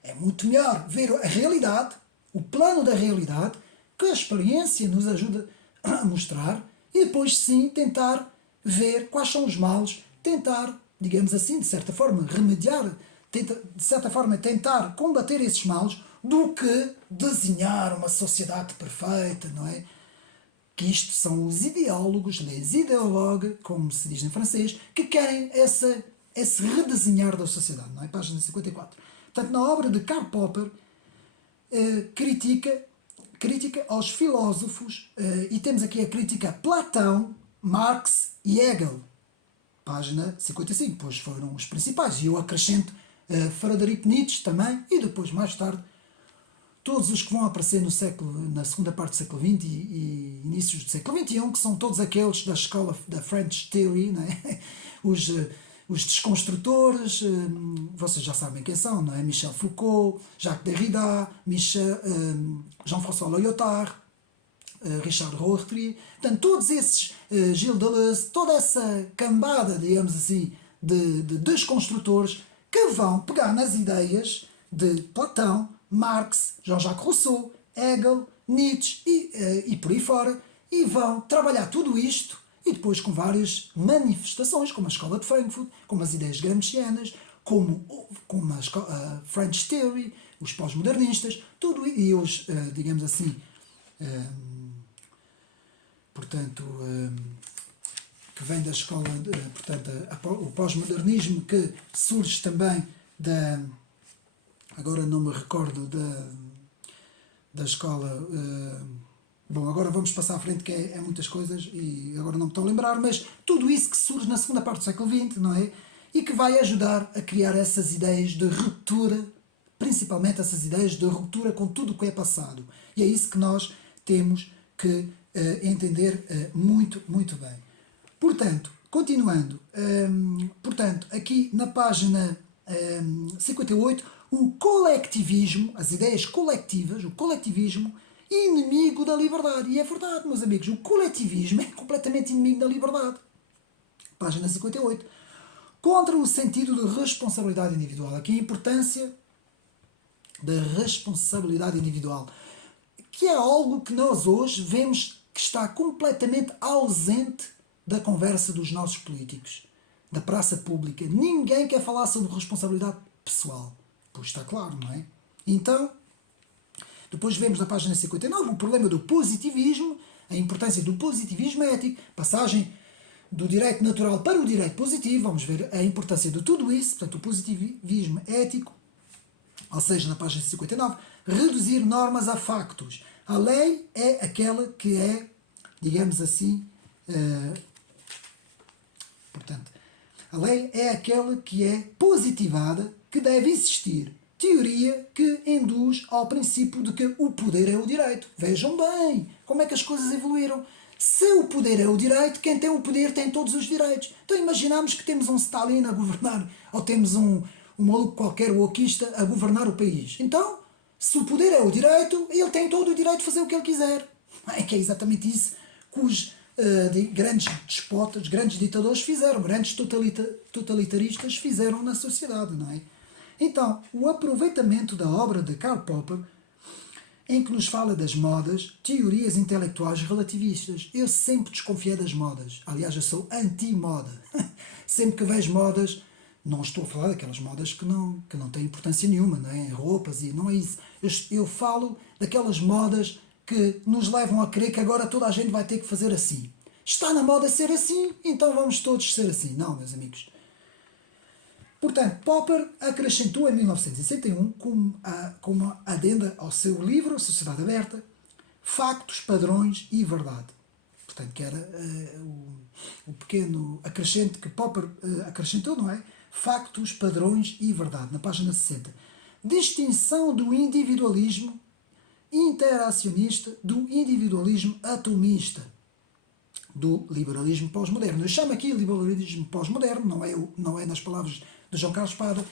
É muito melhor ver a realidade, o plano da realidade, que a experiência nos ajuda a mostrar, e depois sim tentar ver quais são os males, tentar, digamos assim, de certa forma, remediar, de certa forma, tentar combater esses males, do que desenhar uma sociedade perfeita, não é? Que isto são os ideólogos, les idéologues, como se diz em francês, que querem esse redesenhar da sociedade, não é? Página 54. Portanto, na obra de Karl Popper, crítica aos filósofos, e temos aqui a crítica a Platão, Marx e Hegel, página 55, pois foram os principais, e eu acrescento Frederico Nietzsche também, e depois, mais tarde, todos os que vão aparecer na segunda parte do século XX e inícios do século XXI, que são todos aqueles da escola da French Theory, não é? os desconstrutores, vocês já sabem quem são, não é? Michel Foucault, Jacques Derrida, Jean-François Lyotard, Richard Rorty, portanto, todos esses, Gilles Deleuze, toda essa cambada, digamos assim, de desconstrutores que vão pegar nas ideias de Platão, Marx, Jean-Jacques Rousseau, Hegel, Nietzsche e por aí fora, e vão trabalhar tudo isto, e depois com várias manifestações, como a Escola de Frankfurt, como as ideias gramscianas, como a French Theory, os pós-modernistas, tudo, e os, digamos assim, portanto, que vem da escola, portanto, o pós-modernismo, que surge também agora não me recordo da escola, bom, agora vamos passar à frente, que é muitas coisas e agora não me estou a lembrar, mas tudo isso que surge na segunda parte do século XX, não é? E que vai ajudar a criar essas ideias de ruptura, principalmente essas ideias de ruptura com tudo o que é passado. E é isso que nós temos que entender muito, muito bem. Portanto, continuando, portanto, aqui na página 58, o colectivismo, as ideias coletivas, o coletivismo, inimigo da liberdade. E é verdade, meus amigos, o coletivismo é completamente inimigo da liberdade. Página 58. Contra o sentido de responsabilidade individual. Aqui a importância da responsabilidade individual, que é algo que nós hoje vemos que está completamente ausente da conversa dos nossos políticos, da praça pública. Ninguém quer falar sobre responsabilidade pessoal. Pois está claro, não é? Então, depois vemos na página 59 o problema do positivismo, a importância do positivismo ético, passagem do direito natural para o direito positivo, vamos ver a importância de tudo isso, portanto, o positivismo ético, ou seja, na página 59, reduzir normas a factos. A lei é aquela que é, digamos assim, portanto, a lei é aquela que é positivada, que deve existir. Teoria que induz ao princípio de que o poder é o direito. Vejam bem como é que as coisas evoluíram. Se o poder é o direito, quem tem o poder tem todos os direitos. Então imaginamos que temos um Stalin a governar, ou temos um maluco qualquer wokista a governar o país. Então, se o poder é o direito, ele tem todo o direito de fazer o que ele quiser. É que é exatamente isso que os grandes despotas, grandes ditadores fizeram, grandes totalitaristas fizeram na sociedade, não é? Então, o aproveitamento da obra de Karl Popper, em que nos fala das modas, teorias intelectuais relativistas. Eu sempre desconfiei das modas. Aliás, eu sou anti-moda. Sempre que vejo modas, não estou a falar daquelas modas que não têm importância nenhuma, não é? Roupas e não é isso. Eu falo daquelas modas que nos levam a crer que agora toda a gente vai ter que fazer assim. Está na moda ser assim, então vamos todos ser assim. Não, meus amigos. Portanto, Popper acrescentou em 1961, como adenda ao seu livro Sociedade Aberta, factos, padrões e verdade. Portanto, que era o pequeno acrescente que Popper acrescentou, não é? Factos, padrões e verdade, na página 60. Distinção do individualismo interacionista do individualismo atomista, do liberalismo pós-moderno. Eu chamo aqui liberalismo pós-moderno, não é nas palavras de João Carlos Espada.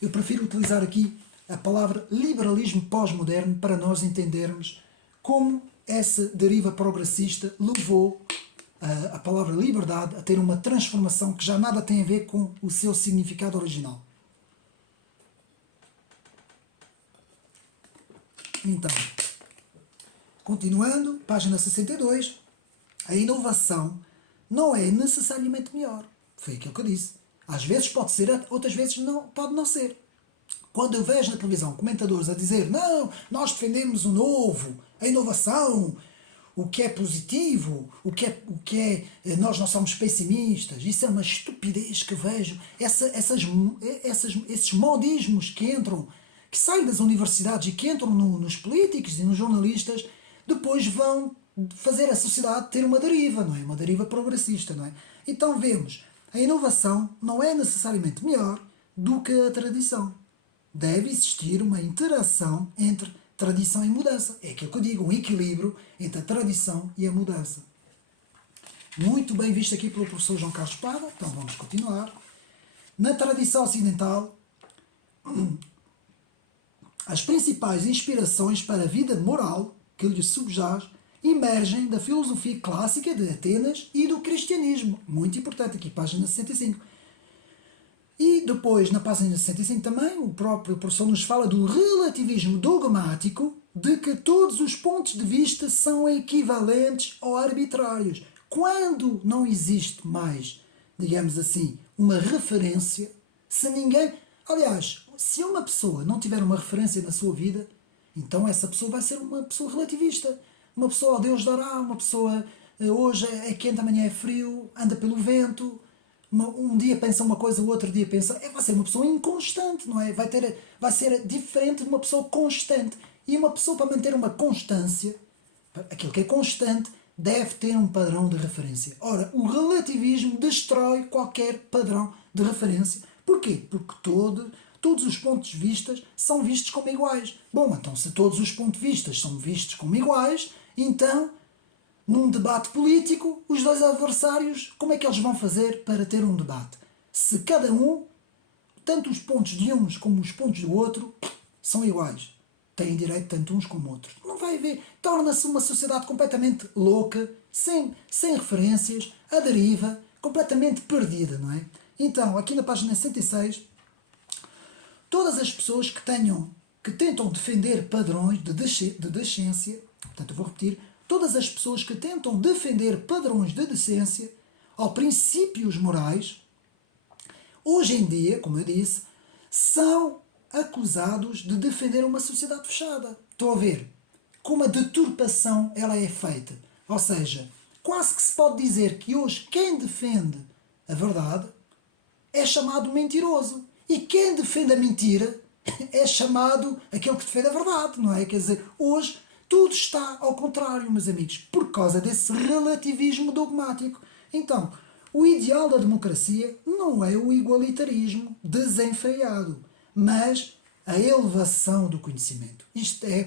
Eu prefiro utilizar aqui a palavra liberalismo pós-moderno para nós entendermos como essa deriva progressista levou a palavra liberdade a ter uma transformação que já nada tem a ver com o seu significado original. Então, continuando, página 62, a inovação não é necessariamente melhor. Foi aquilo que eu disse. Às vezes pode ser, outras vezes não, pode não ser. Quando eu vejo na televisão comentadores a dizer não, nós defendemos o novo, a inovação, o que é positivo, nós não somos pessimistas, isso é uma estupidez que vejo. Esses modismos que entram, que saem das universidades e que entram nos políticos e nos jornalistas, depois vão fazer a sociedade ter uma deriva, não é? Uma deriva progressista, não é? Então vemos, a inovação não é necessariamente melhor do que a tradição. Deve existir uma interação entre tradição e mudança. É aquilo que eu digo, um equilíbrio entre a tradição e a mudança. Muito bem visto aqui pelo professor João Carlos Espada, então vamos continuar. Na tradição ocidental, as principais inspirações para a vida moral que lhe subjaz emergem da filosofia clássica de Atenas e do cristianismo. Muito importante aqui, página 65. E depois, na página 65 também, o próprio professor nos fala do relativismo dogmático, de que todos os pontos de vista são equivalentes ou arbitrários. Quando não existe mais, digamos assim, uma referência, se ninguém... Aliás, se uma pessoa não tiver uma referência na sua vida, então essa pessoa vai ser uma pessoa relativista. Uma pessoa, Deus dará, uma pessoa, hoje é quente, amanhã é frio, anda pelo vento... Um dia pensa uma coisa, o outro dia pensa... vai ser uma pessoa inconstante, não é? Vai ser diferente de uma pessoa constante. E uma pessoa, para manter uma constância, aquilo que é constante, deve ter um padrão de referência. Ora, o relativismo destrói qualquer padrão de referência. Porquê? Porque todos os pontos de vista são vistos como iguais. Bom, então se todos os pontos de vista são vistos como iguais, então... Num debate político, os dois adversários, como é que eles vão fazer para ter um debate? Se cada um, tanto os pontos de uns como os pontos do outro, são iguais. Têm direito tanto uns como outros. Não vai haver. Torna-se uma sociedade completamente louca, sem referências, à deriva, completamente perdida, não é? Então, aqui na página 106, todas as pessoas que tentam defender padrões de decência, portanto eu vou repetir, todas as pessoas que tentam defender padrões de decência ou princípios morais, hoje em dia, como eu disse, são acusados de defender uma sociedade fechada. Estão a ver como a deturpação ela é feita. Ou seja, quase que se pode dizer que hoje quem defende a verdade é chamado mentiroso. E quem defende a mentira é chamado aquele que defende a verdade, não é? Quer dizer, hoje... tudo está ao contrário, meus amigos, por causa desse relativismo dogmático. Então, o ideal da democracia não é o igualitarismo desenfreado, mas a elevação do conhecimento. Isto é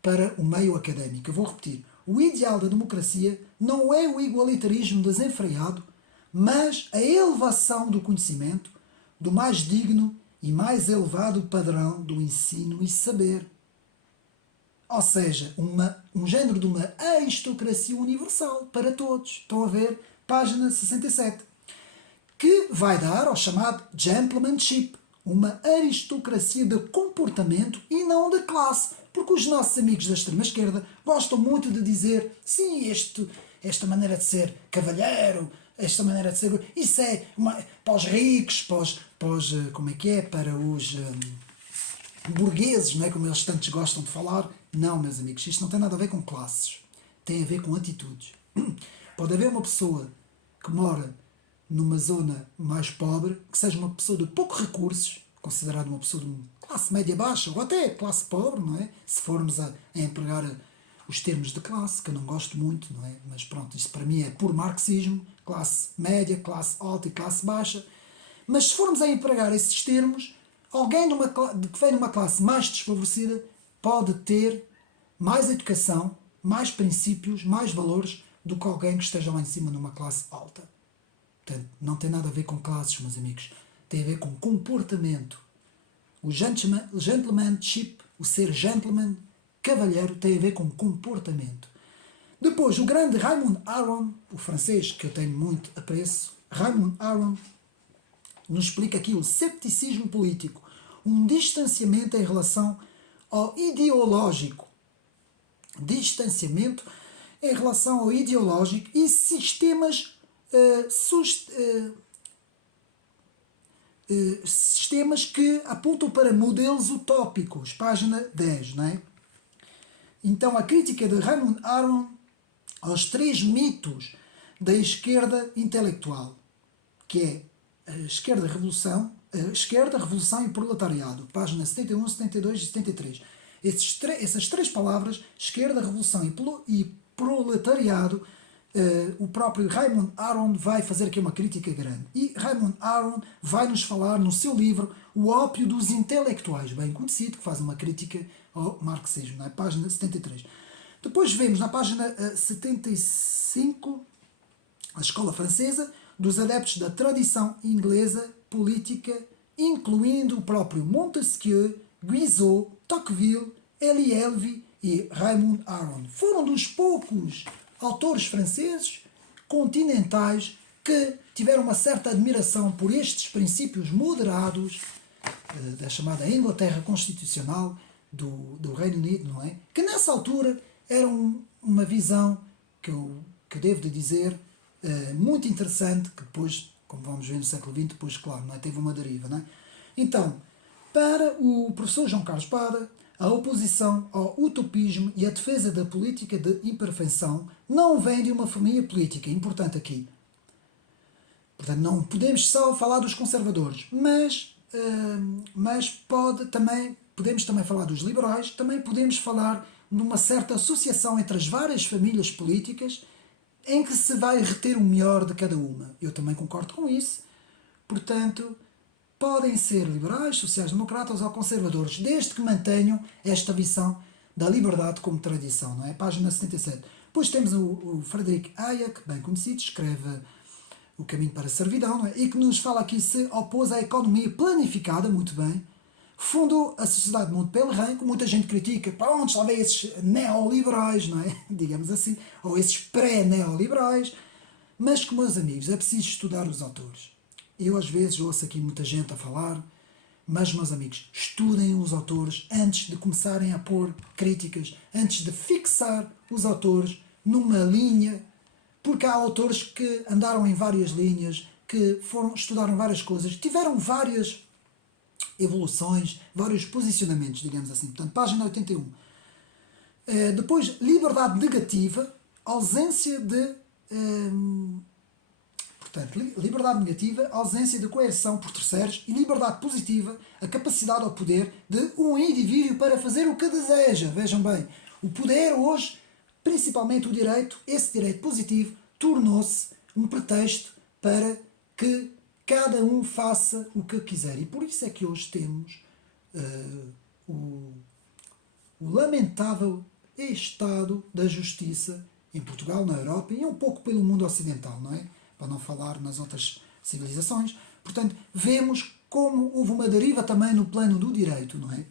para o meio académico. Eu vou repetir. O ideal da democracia não é o igualitarismo desenfreado, mas a elevação do conhecimento, do mais digno e mais elevado padrão do ensino e saber. Ou seja, um género de uma aristocracia universal para todos. Estão a ver? Página 67. Que vai dar ao chamado gentlemanship. Uma aristocracia de comportamento e não de classe. Porque os nossos amigos da extrema-esquerda gostam muito de dizer sim, esta maneira de ser cavalheiro, esta maneira de ser... Isso é para os ricos, como é que é? Para os... burgueses, não é? Como eles tantos gostam de falar. Não, meus amigos, isto não tem nada a ver com classes. Tem a ver com atitudes. Pode haver uma pessoa que mora numa zona mais pobre, que seja uma pessoa de poucos recursos, considerada uma pessoa de classe média baixa, ou até classe pobre, não é? Se formos a empregar os termos de classe, que eu não gosto muito, não é? Mas pronto, isto para mim é puro marxismo, classe média, classe alta e classe baixa. Mas se formos a empregar esses termos, alguém que vem de uma classe mais desfavorecida pode ter mais educação, mais princípios, mais valores do que alguém que esteja lá em cima numa classe alta. Portanto, não tem nada a ver com classes, meus amigos. Tem a ver com comportamento. O gentlemanship, o ser gentleman, cavalheiro, tem a ver com comportamento. Depois, o grande Raymond Aron, o francês que eu tenho muito apreço, Raymond Aron, nos explica aqui o cepticismo político, um distanciamento em relação ao ideológico. Distanciamento em relação ao ideológico e sistemas sistemas que apontam para modelos utópicos, página 10, não é? Então a crítica de Raymond Aron aos três mitos da esquerda intelectual, que é a esquerda, revolução e proletariado, página 71, 72 e 73. Essas três palavras, esquerda, revolução e proletariado, o próprio Raymond Aron vai fazer aqui uma crítica grande. E Raymond Aron vai nos falar no seu livro O Ópio dos Intelectuais, bem conhecido, que faz uma crítica ao marxismo, na página 73. Depois vemos na página 75 a escola francesa dos adeptos da tradição inglesa política, incluindo o próprio Montesquieu, Guizot, Tocqueville, Elie Elvy e Raymond Aron. Foram dos poucos autores franceses continentais que tiveram uma certa admiração por estes princípios moderados da chamada Inglaterra Constitucional do Reino Unido, não é? Que nessa altura era uma visão que eu devo de dizer muito interessante, que depois, como vamos ver no século XX, depois, claro, não é? Teve uma deriva, não é? Então, para o professor João Carlos Pada, a oposição ao utopismo e a defesa da política de imperfeição não vem de uma família política, importante aqui. Portanto, não podemos só falar dos conservadores, mas podemos também falar dos liberais, também podemos falar de uma certa associação entre as várias famílias políticas em que se vai reter o melhor de cada uma. Eu também concordo com isso. Portanto, podem ser liberais, sociais-democratas ou conservadores, desde que mantenham esta visão da liberdade como tradição, não é? Página 77. Depois temos o Frederick Hayek, bem conhecido, escreve O Caminho para a Servidão, não é? E que nos fala aqui se opôs à economia planificada, muito bem, fundou a Sociedade de Montpellier, que muita gente critica, para onde só vê esses neoliberais, não é? Digamos assim, ou esses pré-neoliberais, mas que, meus amigos, é preciso estudar os autores. Eu às vezes ouço aqui muita gente a falar, mas, meus amigos, estudem os autores antes de começarem a pôr críticas, antes de fixar os autores numa linha, porque há autores que andaram em várias linhas, que estudaram várias coisas, tiveram várias evoluções, vários posicionamentos, digamos assim. Portanto, página 81. Depois, liberdade negativa, ausência de... Portanto, liberdade negativa, ausência de coerção por terceiros, e liberdade positiva, a capacidade ou poder de um indivíduo para fazer o que deseja. Vejam bem, o poder hoje, principalmente o direito, esse direito positivo, tornou-se um pretexto para que cada um faça o que quiser. E por isso é que hoje temos o lamentável estado da justiça em Portugal, na Europa e um pouco pelo mundo ocidental, não é? Para não falar nas outras civilizações. Portanto, vemos como houve uma deriva também no plano do direito, não é?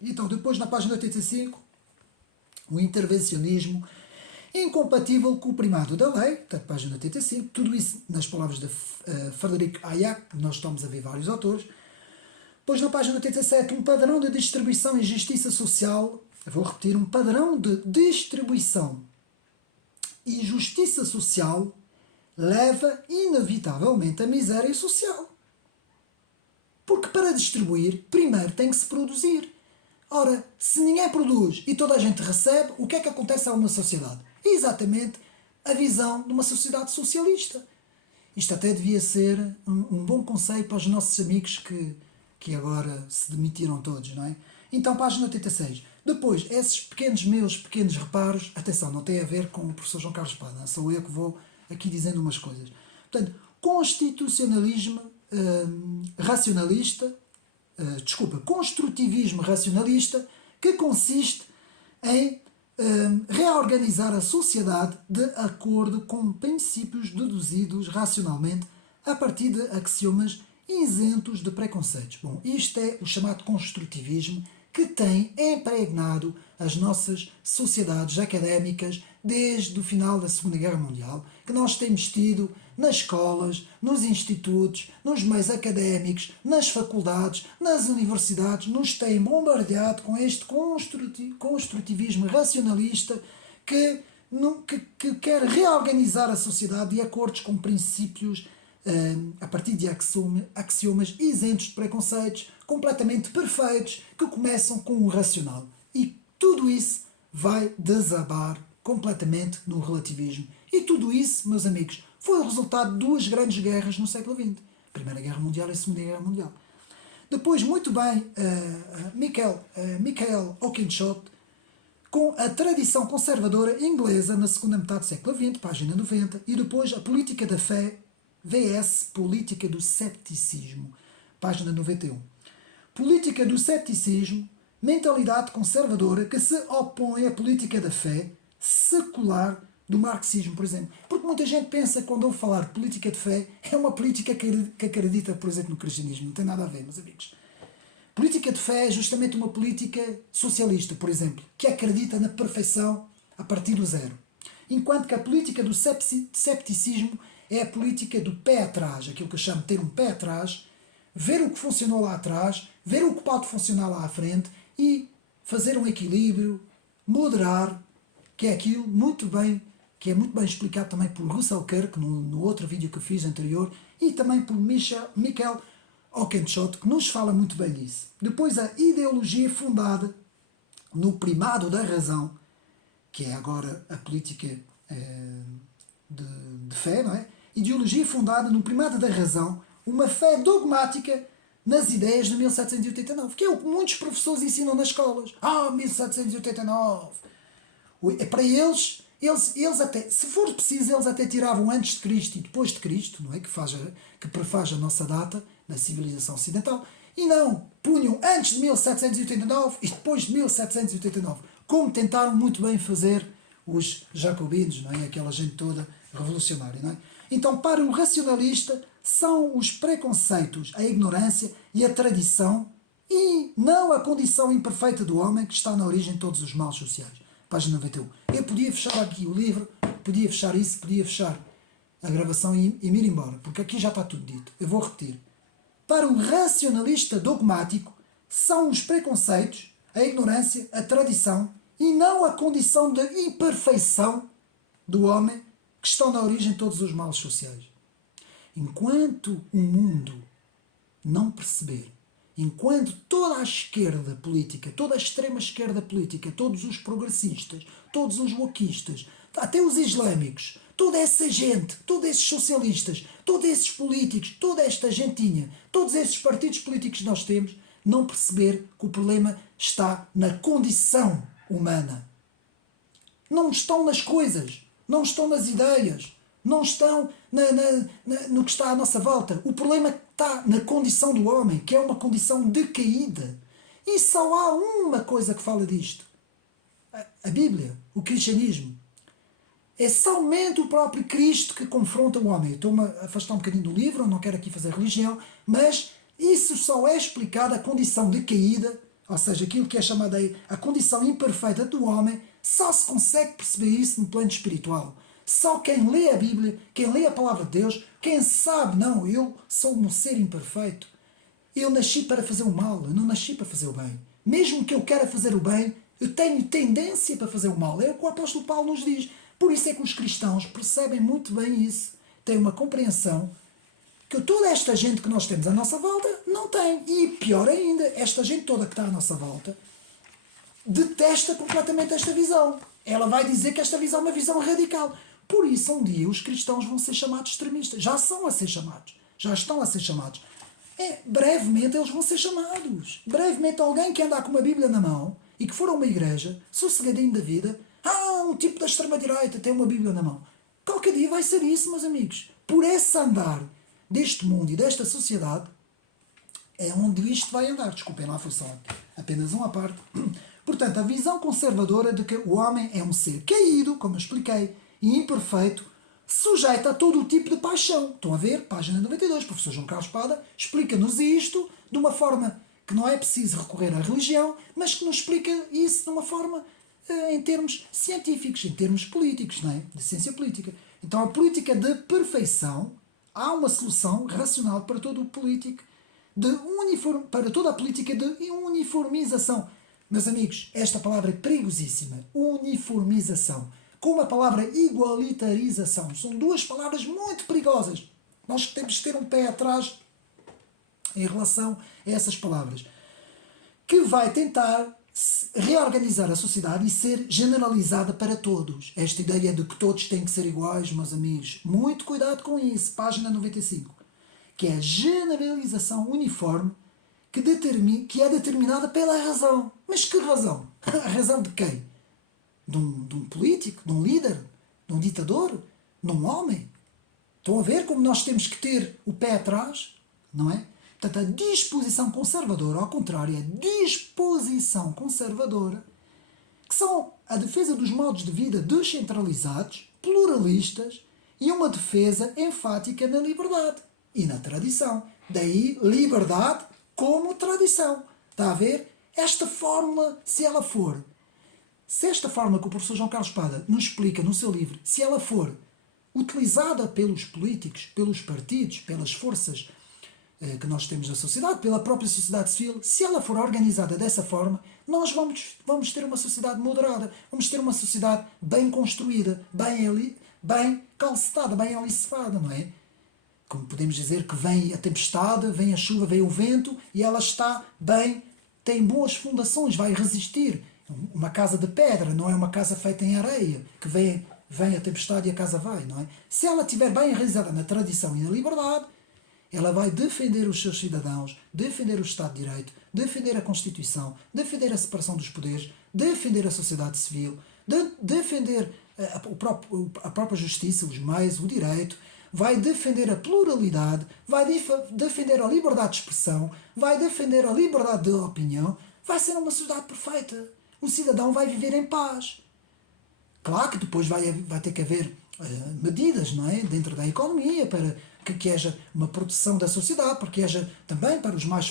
Então, depois na página 85, o intervencionismo incompatível com o primado da lei, portanto, página 85, tudo isso nas palavras de Frederick Hayek, nós estamos a ver vários autores. Depois na página 87, um padrão de distribuição e justiça social, eu vou repetir, um padrão de distribuição e justiça social leva inevitavelmente à miséria social. Porque para distribuir, primeiro tem que se produzir. Ora, se ninguém produz e toda a gente recebe, o que é que acontece a uma sociedade? É exatamente a visão de uma sociedade socialista. Isto até devia ser um bom conselho para os nossos amigos que agora se demitiram todos, não é? Então, página 86. Depois, esses meus pequenos reparos, atenção, não tem a ver com o professor João Carlos Pada, sou eu que vou aqui dizendo umas coisas. Portanto, constitucionalismo racionalista, construtivismo racionalista, que consiste em reorganizar a sociedade de acordo com princípios deduzidos racionalmente a partir de axiomas isentos de preconceitos. Bom, isto é o chamado construtivismo que tem impregnado as nossas sociedades académicas desde o final da Segunda Guerra Mundial, que nós temos tido nas escolas, nos institutos, nos meios académicos, nas faculdades, nas universidades, nos tem bombardeado com este construtivismo racionalista que que quer reorganizar a sociedade de acordo com princípios a partir de axiomas isentos de preconceitos, completamente perfeitos, que começam com o racional. E tudo isso vai desabar completamente no relativismo. E tudo isso, meus amigos, foi o resultado de duas grandes guerras no século XX. A Primeira Guerra Mundial e a Segunda Guerra Mundial. Depois, muito bem, Michael Oakeshott, com a tradição conservadora inglesa na segunda metade do século XX, página 90, e depois a política da fé vs política do cepticismo, página 91. Política do cepticismo, mentalidade conservadora que se opõe à política da fé secular do marxismo, por exemplo. Porque muita gente pensa, quando eu falar de política de fé, é uma política que acredita, por exemplo, no cristianismo. Não tem nada a ver, meus amigos. Política de fé é justamente uma política socialista, por exemplo, que acredita na perfeição a partir do zero. Enquanto que a política do cepticismo é a política do pé atrás, aquilo que eu chamo de ter um pé atrás, ver o que funcionou lá atrás, ver o que pode funcionar lá à frente e fazer um equilíbrio, moderar, que é aquilo que é muito bem explicado também por Russell Kirk, no outro vídeo que eu fiz anterior, e também por Michael Oakeshott, que nos fala muito bem disso. Depois a ideologia fundada no primado da razão, que é agora a política de fé, não é? Ideologia fundada no primado da razão, uma fé dogmática nas ideias de 1789, que é o que muitos professores ensinam nas escolas. 1789! É para eles até, se for preciso, eles até tiravam antes de Cristo e depois de Cristo, não é? Que prefaz a nossa data da civilização ocidental, e não, punham antes de 1789 e depois de 1789, como tentaram muito bem fazer os jacobinos, não é? Aquela gente toda revolucionária, não é? Então, para o racionalista, são os preconceitos, a ignorância e a tradição, e não a condição imperfeita do homem que está na origem de todos os males sociais. Página 91. Eu podia fechar aqui o livro, podia fechar isso, podia fechar a gravação e me ir embora, porque aqui já está tudo dito. Eu vou repetir. Para o racionalista dogmático, são os preconceitos, a ignorância, a tradição, e não a condição de imperfeição do homem que estão na origem de todos os males sociais. Enquanto o mundo não perceber, enquanto toda a esquerda política, toda a extrema esquerda política, todos os progressistas, todos os wokistas, até os islâmicos, toda essa gente, todos esses socialistas, todos esses políticos, toda esta gentinha, todos esses partidos políticos que nós temos, não perceber que o problema está na condição humana. Não estão nas coisas, não estão nas ideias, não estão no que está à nossa volta. O problema está na condição do homem, que é uma condição decaída. E só há uma coisa que fala disto. A Bíblia, o cristianismo. É somente o próprio Cristo que confronta o homem. Estou-me a afastar um bocadinho do livro, não quero aqui fazer religião, mas isso só é explicado a condição decaída, ou seja, aquilo que é chamada a condição imperfeita do homem, só se consegue perceber isso no plano espiritual. Só quem lê a Bíblia, quem lê a Palavra de Deus, quem sabe, não, eu sou um ser imperfeito. Eu nasci para fazer o mal, eu não nasci para fazer o bem. Mesmo que eu queira fazer o bem, eu tenho tendência para fazer o mal. É o que o apóstolo Paulo nos diz. Por isso é que os cristãos percebem muito bem isso. Têm uma compreensão que toda esta gente que nós temos à nossa volta não tem. E pior ainda, esta gente toda que está à nossa volta detesta completamente esta visão. Ela vai dizer que esta visão é uma visão radical. Por isso, um dia, os cristãos vão ser chamados extremistas. Já são a ser chamados. Já estão a ser chamados. Brevemente eles vão ser chamados. Brevemente alguém que anda com uma Bíblia na mão e que for a uma igreja, sossegadinho da vida, um tipo da extrema-direita tem uma Bíblia na mão. Qualquer dia vai ser isso, meus amigos. Por esse andar deste mundo e desta sociedade, é onde isto vai andar. Desculpem lá, foi só apenas uma parte. Portanto, a visão conservadora de que o homem é um ser caído, como eu expliquei, e imperfeito, sujeito a todo o tipo de paixão. Estão a ver? Página 92, professor João Carlos Espada explica-nos isto de uma forma que não é preciso recorrer à religião, mas que nos explica isso de uma forma em termos científicos, em termos políticos, não é? De ciência política. Então, a política de perfeição, há uma solução racional para todo o político, para toda a política de uniformização. Meus amigos, esta palavra é perigosíssima. Uniformização. como a palavra igualitarização. São duas palavras muito perigosas. Nós temos que ter um pé atrás em relação a essas palavras, que vai tentar reorganizar a sociedade e ser generalizada para todos. Esta ideia de que todos têm que ser iguais, meus amigos, muito cuidado com isso, página 95, que é a generalização uniforme que é determinada pela razão. Mas que razão? A razão de quem? De um político? De um líder? De um ditador? De um homem? Estão a ver como nós temos que ter o pé atrás? Não é? Portanto, a disposição conservadora, ao contrário, é a disposição conservadora, que são a defesa dos modos de vida descentralizados, pluralistas e uma defesa enfática na liberdade e na tradição. Daí, liberdade como tradição. Está a ver? Esta fórmula, se esta fórmula que o professor João Carlos Espada nos explica no seu livro, se ela for utilizada pelos políticos, pelos partidos, pelas forças que nós temos na sociedade, pela própria sociedade civil, se ela for organizada dessa forma, nós vamos ter uma sociedade moderada, vamos ter uma sociedade bem construída, bem calcetada, bem alicerçada, não é? Como podemos dizer que vem a tempestade, vem a chuva, vem o vento e ela está bem, tem boas fundações, vai resistir. Uma casa de pedra, não é uma casa feita em areia, que vem a tempestade e a casa vai, não é? Se ela estiver bem enraizada na tradição e na liberdade, ela vai defender os seus cidadãos, defender o Estado de Direito, defender a Constituição, defender a separação dos poderes, defender a sociedade civil, defender a própria justiça, os meios, o direito, vai defender a pluralidade, vai defender a liberdade de expressão, vai defender a liberdade de opinião, vai ser uma sociedade perfeita. O cidadão vai viver em paz. Claro que depois vai ter que haver medidas, não é? Dentro da economia para que haja uma proteção da sociedade, para que haja também para os mais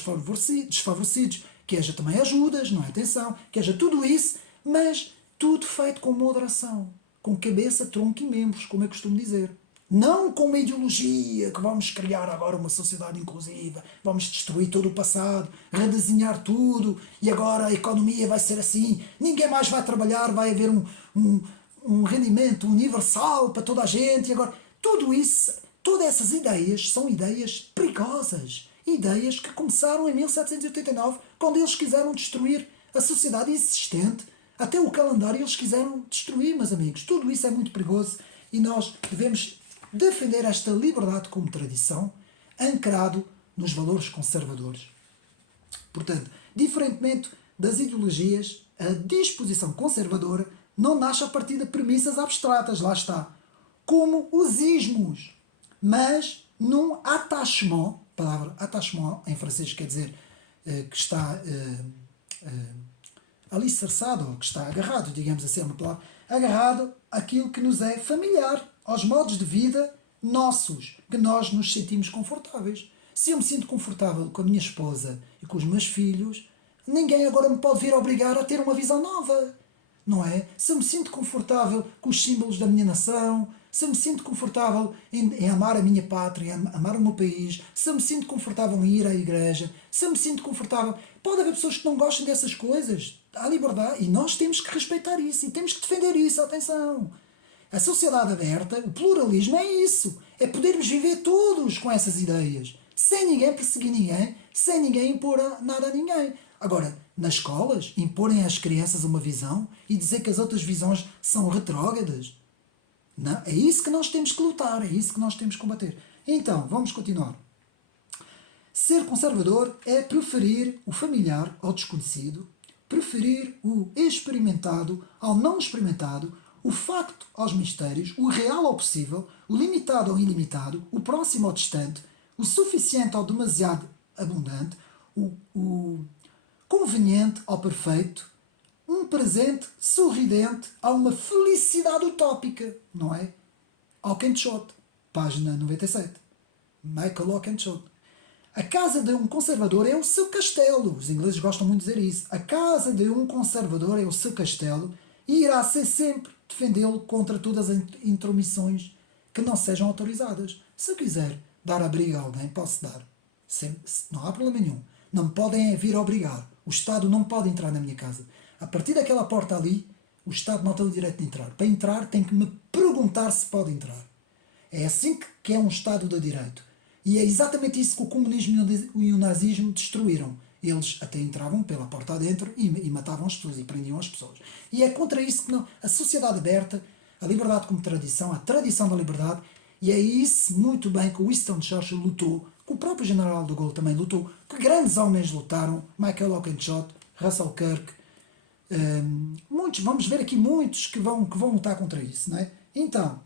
desfavorecidos, que haja também ajudas, não é? Atenção, que haja tudo isso, mas tudo feito com moderação, com cabeça, tronco e membros, como eu costumo dizer. Não com uma ideologia que vamos criar agora uma sociedade inclusiva, vamos destruir todo o passado, redesenhar tudo e agora a economia vai ser assim, ninguém mais vai trabalhar, vai haver um rendimento universal para toda a gente e agora tudo isso, todas essas ideias são ideias perigosas, ideias que começaram em 1789 quando eles quiseram destruir a sociedade existente, até o calendário eles quiseram destruir, meus amigos. Tudo isso é muito perigoso e nós devemos defender esta liberdade como tradição, ancrado nos valores conservadores. Portanto, diferentemente das ideologias, a disposição conservadora não nasce a partir de premissas abstratas, lá está, como os ismos, mas num attachement, a palavra attachement em francês quer dizer que está alicerçado, ou que está agarrado, digamos assim, é uma palavra, agarrado àquilo que nos é familiar, aos modos de vida nossos, que nós nos sentimos confortáveis. Se eu me sinto confortável com a minha esposa e com os meus filhos, ninguém agora me pode vir obrigar a ter uma visão nova, não é? Se eu me sinto confortável com os símbolos da minha nação, se eu me sinto confortável em amar a minha pátria, em amar o meu país, se eu me sinto confortável em ir à igreja, se eu me sinto confortável... Pode haver pessoas que não gostem dessas coisas, há liberdade, e nós temos que respeitar isso, e temos que defender isso, atenção. A sociedade aberta, o pluralismo é isso, é podermos viver todos com essas ideias, sem ninguém perseguir ninguém, sem ninguém impor nada a ninguém. Agora, nas escolas, imporem às crianças uma visão e dizer que as outras visões são retrógradas. Não, é isso que nós temos que lutar, é isso que nós temos que combater. Então, vamos continuar. Ser conservador é preferir o familiar ao desconhecido, preferir o experimentado ao não experimentado, o facto aos mistérios, o real ao possível, o limitado ao ilimitado, o próximo ao distante, o suficiente ao demasiado abundante, o conveniente ao perfeito, um presente sorridente a uma felicidade utópica, não é? Oakeshott, página 97. Michael Oakeshott. A casa de um conservador é o seu castelo. Os ingleses gostam muito de dizer isso. A casa de um conservador é o seu castelo e irá ser sempre defendê-lo contra todas as intromissões que não sejam autorizadas. Se eu quiser dar abrigo a alguém, posso dar. Não há problema nenhum. Não me podem vir obrigar. O Estado não pode entrar na minha casa. A partir daquela porta ali, o Estado não tem o direito de entrar. Para entrar tem que me perguntar se pode entrar. É assim que é um Estado de Direito. E é exatamente isso que o comunismo e o nazismo destruíram. Eles até entravam pela porta adentro e matavam as pessoas e prendiam as pessoas. E é contra isso que não, a sociedade aberta, a liberdade como tradição, a tradição da liberdade, e é isso muito bem que o Winston Churchill lutou, que o próprio General de Gaulle também lutou, que grandes homens lutaram, Michael Oakeshott, Russell Kirk, muitos, vamos ver aqui muitos que vão lutar contra isso, não é? Então,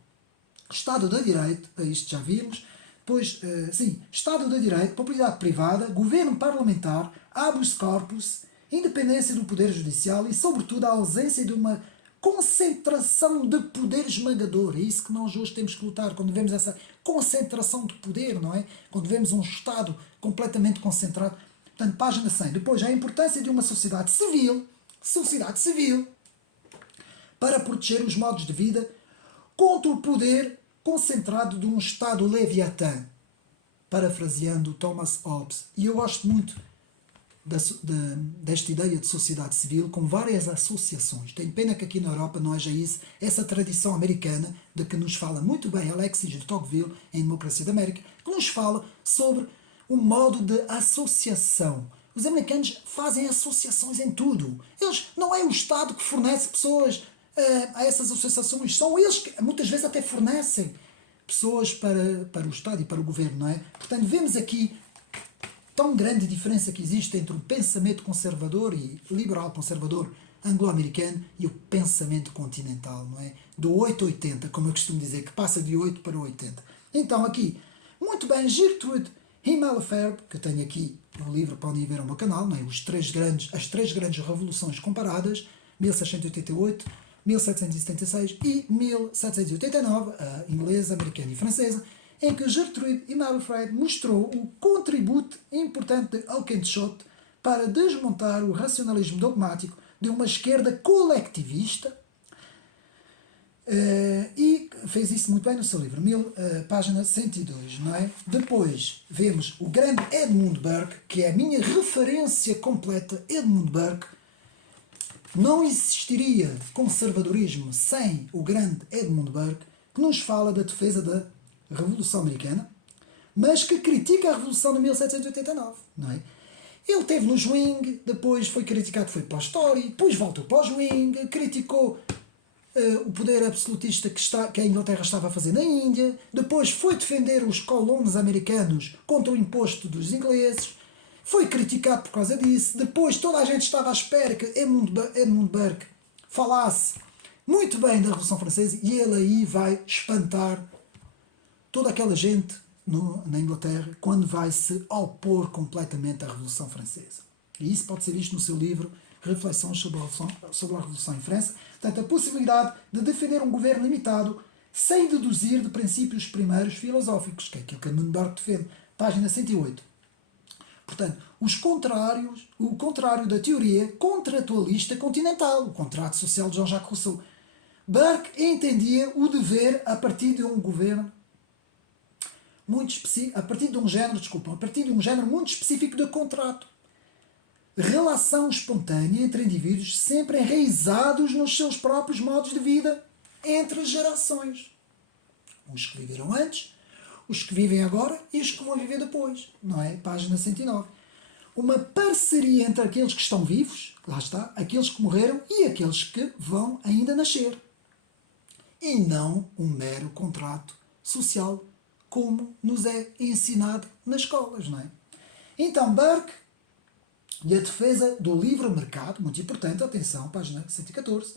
Estado de Direito, isto já vimos, depois, sim, Estado de Direito, propriedade privada, governo parlamentar, habeas corpus, independência do poder judicial e, sobretudo, a ausência de uma concentração de poder esmagador. É isso que nós hoje temos que lutar, quando vemos essa concentração de poder, não é? Quando vemos um Estado completamente concentrado. Portanto, página 100. Depois, a importância de uma sociedade civil para proteger os modos de vida contra o poder concentrado de um Estado leviatã, parafraseando Thomas Hobbes. E eu gosto muito desta ideia de sociedade civil com várias associações. Tenho pena que aqui na Europa não haja isso, essa tradição americana de que nos fala muito bem Alexis de Tocqueville em Democracia da América, que nos fala sobre um modo de associação. Os americanos fazem associações em tudo. Eles, não é o Estado que fornece pessoas a essas associações, são eles que muitas vezes até fornecem pessoas para o Estado e para o governo, não é? Portanto, vemos aqui tão grande diferença que existe entre o pensamento conservador e liberal conservador anglo-americano e o pensamento continental, não é? Do 880, como eu costumo dizer, que passa de 8 para 80. Então aqui, muito bem, Gertrude Himmelfarb, que eu tenho aqui no livro, podem ver ao meu canal, não é? As três grandes revoluções comparadas, 1688, 1776 e 1789, a inglesa, americana e francesa, em que Gertrude Himmelfarb mostrou o contributo importante de Oakeshott para desmontar o racionalismo dogmático de uma esquerda colectivista, e fez isso muito bem no seu livro, página 102, não é? Depois vemos o grande Edmund Burke, que é a minha referência completa. Edmund Burke. Não existiria conservadorismo sem o grande Edmund Burke, que nos fala da defesa da Revolução Americana, mas que critica a Revolução de 1789, não é? Ele esteve no Swing, depois foi criticado, foi para a História, depois voltou para o Swing, criticou o poder absolutista que a Inglaterra estava a fazer na Índia, depois foi defender os colonos americanos contra o imposto dos ingleses, foi criticado por causa disso, depois toda a gente estava à espera que Edmund Burke falasse muito bem da Revolução Francesa e ele aí vai espantar toda aquela gente na Inglaterra quando vai se opor completamente à Revolução Francesa. E isso pode ser visto no seu livro Reflexões sobre a Revolução em França. Portanto, a possibilidade de defender um governo limitado sem deduzir de princípios primeiros filosóficos, que é aquilo que Edmund Burke defende. Página 108. Portanto, o contrário da teoria contratualista continental, o contrato social de Jean-Jacques Rousseau. Burke entendia o dever a partir de um governo muito específico, a partir de um género muito específico de contrato. Relação espontânea entre indivíduos sempre enraizados nos seus próprios modos de vida entre gerações. Os que viveram antes, os que vivem agora e os que vão viver depois. Não é? Página 109. Uma parceria entre aqueles que estão vivos, lá está, aqueles que morreram e aqueles que vão ainda nascer. E não um mero contrato social, como nos é ensinado nas escolas, não é? Então, Burke e a defesa do livre mercado, muito importante, atenção, página 114.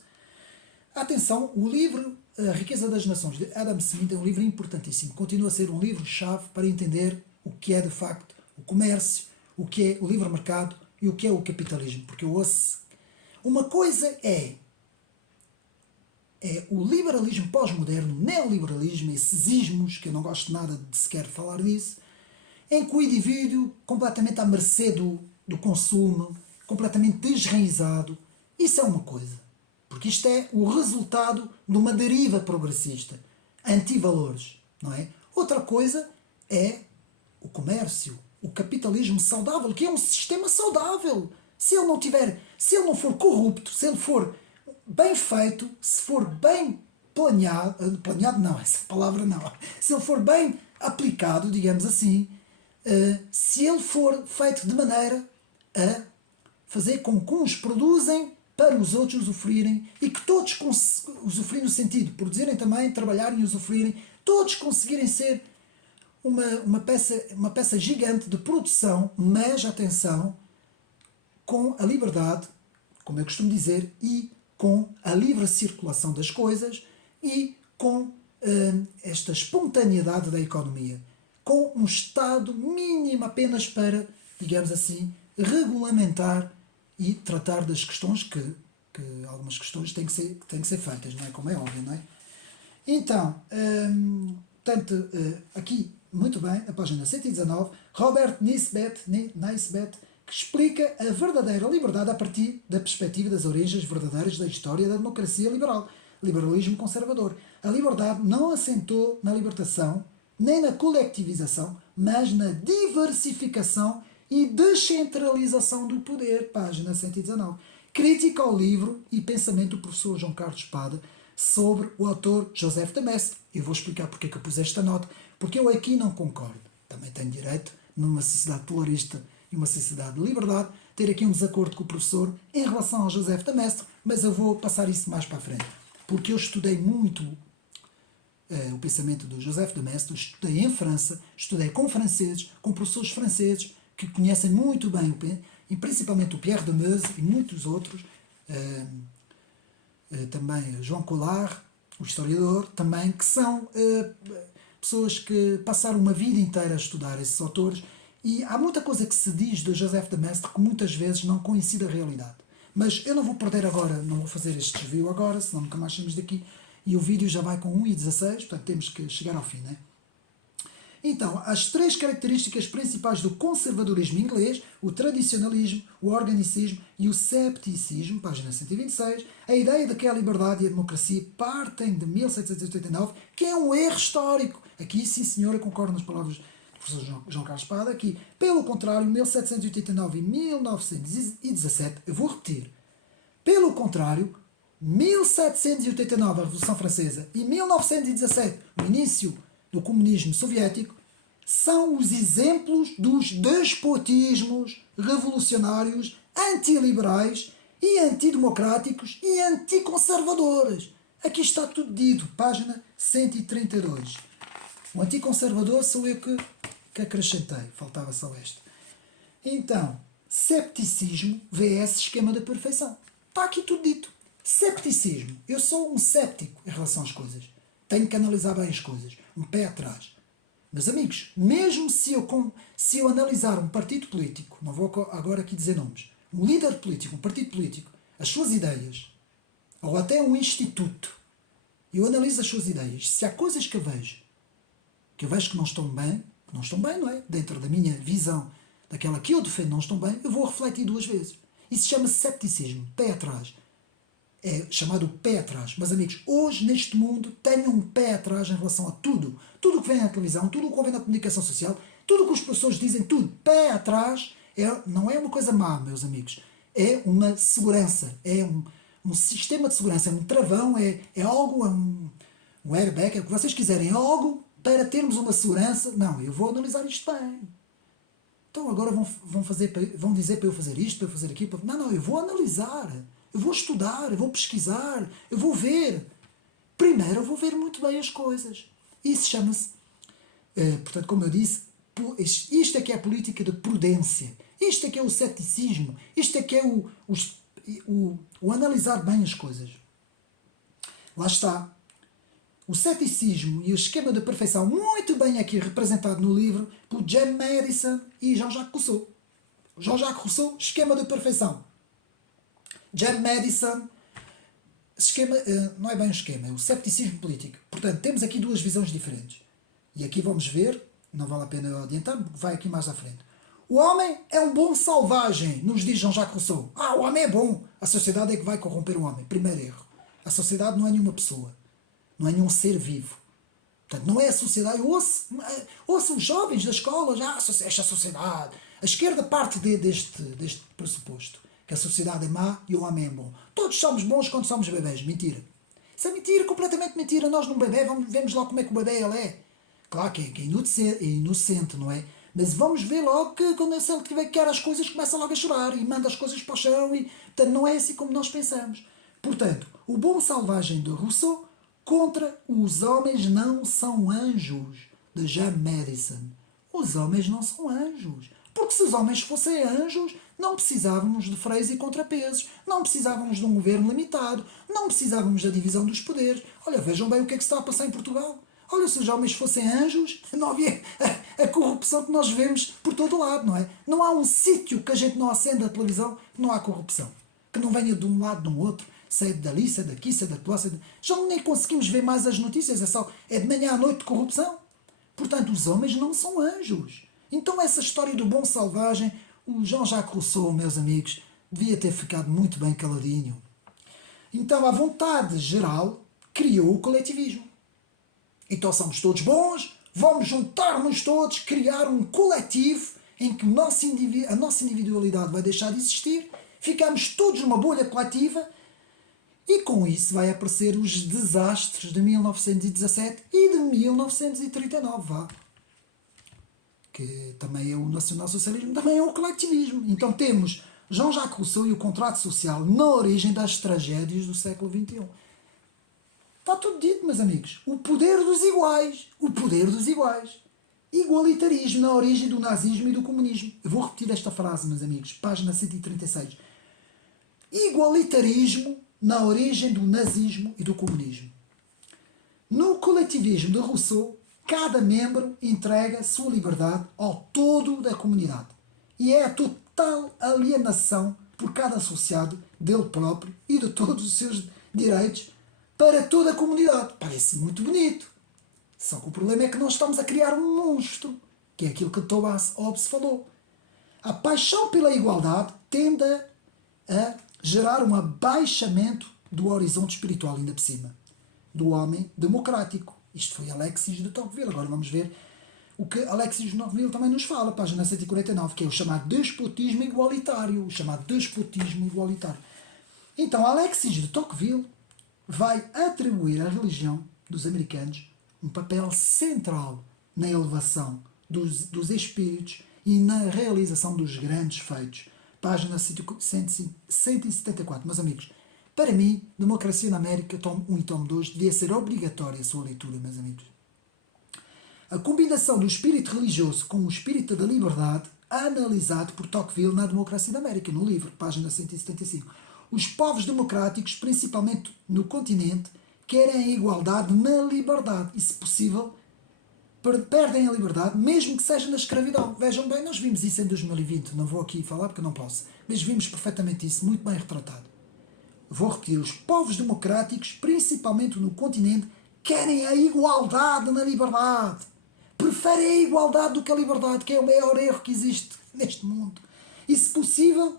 Atenção, o livro A Riqueza das Nações, de Adam Smith, é um livro importantíssimo. Continua a ser um livro-chave para entender o que é, de facto, o comércio, o que é o livre mercado e o que é o capitalismo. Porque eu ouço... Uma coisa é o liberalismo pós-moderno, o neoliberalismo, esses ismos, que eu não gosto nada de sequer falar disso, em que o indivíduo, completamente à mercê do consumo, completamente desraizado, isso é uma coisa. Porque isto é o resultado de uma deriva progressista, anti-valores, não é? Outra coisa é o comércio, o capitalismo saudável, que é um sistema saudável. Se ele não for corrupto, se ele for bem feito, se for bem planeado não, essa palavra não, se ele for bem aplicado, digamos assim, se ele for feito de maneira a fazer com que uns produzem para os outros usufruírem e que todos usufruírem no sentido de produzirem também, trabalharem e usufruírem, todos conseguirem ser uma peça gigante de produção, mas, atenção, com a liberdade, como eu costumo dizer, e com a livre circulação das coisas e com esta espontaneidade da economia, com um Estado mínimo apenas para, digamos assim, regulamentar e tratar das questões que algumas questões têm que ser feitas, não é? Como é óbvio, não é? Então, portanto, aqui, muito bem, na página 119, Robert Nisbet, que explica a verdadeira liberdade a partir da perspectiva das origens verdadeiras da história da democracia liberal, liberalismo conservador. A liberdade não assentou na libertação, nem na coletivização, mas na diversificação e descentralização do poder, página 119. Crítica ao livro e pensamento do professor João Carlos Espada sobre o autor Joseph de Maistre. Eu vou explicar porque é que eu pus esta nota, porque eu aqui não concordo. Também tenho direito, numa sociedade pluralista e uma sociedade de liberdade, ter aqui um desacordo com o professor em relação ao Joseph de Maistre, mas eu vou passar isso mais para a frente, porque eu estudei muito o pensamento do Joseph de Maistre, estudei em França, estudei com franceses, com professores franceses que conhecem muito bem, e principalmente o Pierre de Meuse e muitos outros, também João Collard, o historiador, também, que são pessoas que passaram uma vida inteira a estudar esses autores, e há muita coisa que se diz do Joseph de Maistre que muitas vezes não coincide a realidade. Mas eu não vou perder agora, não vou fazer este desvio agora, senão nunca mais saímos daqui, e o vídeo já vai com 1:16, portanto temos que chegar ao fim, né? Então, as três características principais do conservadorismo inglês, o tradicionalismo, o organicismo e o cepticismo, página 126, a ideia de que a liberdade e a democracia partem de 1789, que é um erro histórico. Aqui, sim senhor, eu concordo nas palavras do professor João Carlos Espada, aqui, pelo contrário, 1789 e 1917, eu vou repetir, pelo contrário, 1789, a Revolução Francesa, e 1917, o início do comunismo soviético, são os exemplos dos despotismos revolucionários, antiliberais e antidemocráticos e anticonservadores. Aqui está tudo dito, página 132. O anticonservador sou eu que acrescentei, faltava só este. Então, cepticismo vs esquema da perfeição. Está aqui tudo dito. Cepticismo. Eu sou um céptico em relação às coisas. Tenho que analisar bem as coisas. Um pé atrás. Meus amigos, mesmo se eu analisar um partido político, não vou agora aqui dizer nomes, um líder político, um partido político, as suas ideias, ou até um instituto, eu analiso as suas ideias, se há coisas que eu vejo que não estão bem, não é? Dentro da minha visão, daquela que eu defendo não estão bem, eu vou refletir duas vezes. Isso chama-se cepticismo, pé atrás. É chamado pé atrás. Mas amigos, hoje neste mundo tenham um pé atrás em relação a tudo. Tudo o que vem na televisão, tudo o que vem na comunicação social, tudo o que as pessoas dizem, tudo. Pé atrás não é uma coisa má, meus amigos. É uma segurança. É um sistema de segurança. É um travão. É algo, um airbag, é o que vocês quiserem. É algo para termos uma segurança. Não, eu vou analisar isto bem. Então agora vão dizer para eu fazer isto, para eu fazer aquilo. Não, eu vou analisar. Eu vou estudar, eu vou pesquisar, eu vou ver. Primeiro eu vou ver muito bem as coisas. Isso chama-se, portanto, como eu disse, isto é que é a política de prudência. Isto é que é o ceticismo. Isto é que é o analisar bem as coisas. Lá está. O ceticismo e o esquema de perfeição, muito bem aqui representado no livro por James Madison e Jean-Jacques Rousseau. Jean-Jacques Rousseau, esquema de perfeição. James Madison, esquema, não é bem um esquema, é o cepticismo político. Portanto, temos aqui duas visões diferentes. E aqui vamos ver, não vale a pena eu adiantar, vai aqui mais à frente. O homem é um bom selvagem, nos diz Jean-Jacques Rousseau. O homem é bom, a sociedade é que vai corromper o homem. Primeiro erro. A sociedade não é nenhuma pessoa, não é nenhum ser vivo. Portanto, não é a sociedade. Ouçam os jovens da escola, esta sociedade. A esquerda parte deste pressuposto. que a sociedade é má e o homem é bom. Todos somos bons quando somos bebés. Mentira. Isso é mentira, completamente mentira. Nós num bebê vemos logo como é que o bebê ele é. Claro que é inocente, não é? Mas vamos ver logo que quando se ele tiver que quer as coisas, começa logo a chorar e manda as coisas para o chão. E, portanto, não é assim como nós pensamos. Portanto, o bom selvagem de Rousseau contra os homens não são anjos, de James Madison. Os homens não são anjos. Porque se os homens fossem anjos, não precisávamos de freios e contrapesos, não precisávamos de um governo limitado, não precisávamos da divisão dos poderes. Olha, vejam bem o que é que se está a passar em Portugal. Olha, se os homens fossem anjos, não havia a corrupção que nós vemos por todo o lado, não é? Não há um sítio que a gente não acenda a televisão que não há corrupção. Que não venha de um lado de um outro, se é dali, se é daqui, se é da tua, se é de... Já nem conseguimos ver mais as notícias, é de manhã à noite de corrupção. Portanto, os homens não são anjos. Então essa história do bom selvagem, o Jean-Jacques Rousseau, meus amigos, devia ter ficado muito bem caladinho. Então a vontade geral criou o coletivismo. Então somos todos bons, vamos juntar-nos todos, criar um coletivo em que a nossa individualidade vai deixar de existir, ficamos todos numa bolha coletiva e com isso vai aparecer os desastres de 1917 e de 1939, vá. Que também é o nacionalsocialismo, também é o coletivismo. Então temos Jean-Jacques Rousseau e o contrato social na origem das tragédias do século XXI. Está tudo dito, meus amigos. O poder dos iguais. O poder dos iguais. Igualitarismo na origem do nazismo e do comunismo. Eu vou repetir esta frase, meus amigos. Página 136. Igualitarismo na origem do nazismo e do comunismo. No coletivismo de Rousseau, cada membro entrega sua liberdade ao todo da comunidade. E é a total alienação por cada associado dele próprio e de todos os seus direitos para toda a comunidade. Parece muito bonito. Só que o problema é que nós estamos a criar um monstro, que é aquilo que Thomas Hobbes falou. A paixão pela igualdade tende a gerar um abaixamento do horizonte espiritual, ainda por cima, do homem democrático. Isto foi Alexis de Tocqueville. Agora vamos ver o que Alexis de Tocqueville também nos fala, página 149, que é o chamado despotismo igualitário. O chamado despotismo igualitário. Então, Alexis de Tocqueville vai atribuir à religião dos americanos um papel central na elevação dos espíritos e na realização dos grandes feitos. Página 174. Meus amigos, para mim, Democracia na América, tomo 1 e tomo 2, devia ser obrigatória a sua leitura, meus amigos. A combinação do espírito religioso com o espírito da liberdade, analisado por Tocqueville na Democracia da América, no livro, página 175. Os povos democráticos, principalmente no continente, querem a igualdade na liberdade e, se possível, perdem a liberdade, mesmo que seja na escravidão. Vejam bem, nós vimos isso em 2020, não vou aqui falar porque não posso, mas vimos perfeitamente isso, muito bem retratado. Vou repetir, os povos democráticos, principalmente no continente, querem a igualdade na liberdade. Preferem a igualdade do que a liberdade, que é o maior erro que existe neste mundo. E, se possível,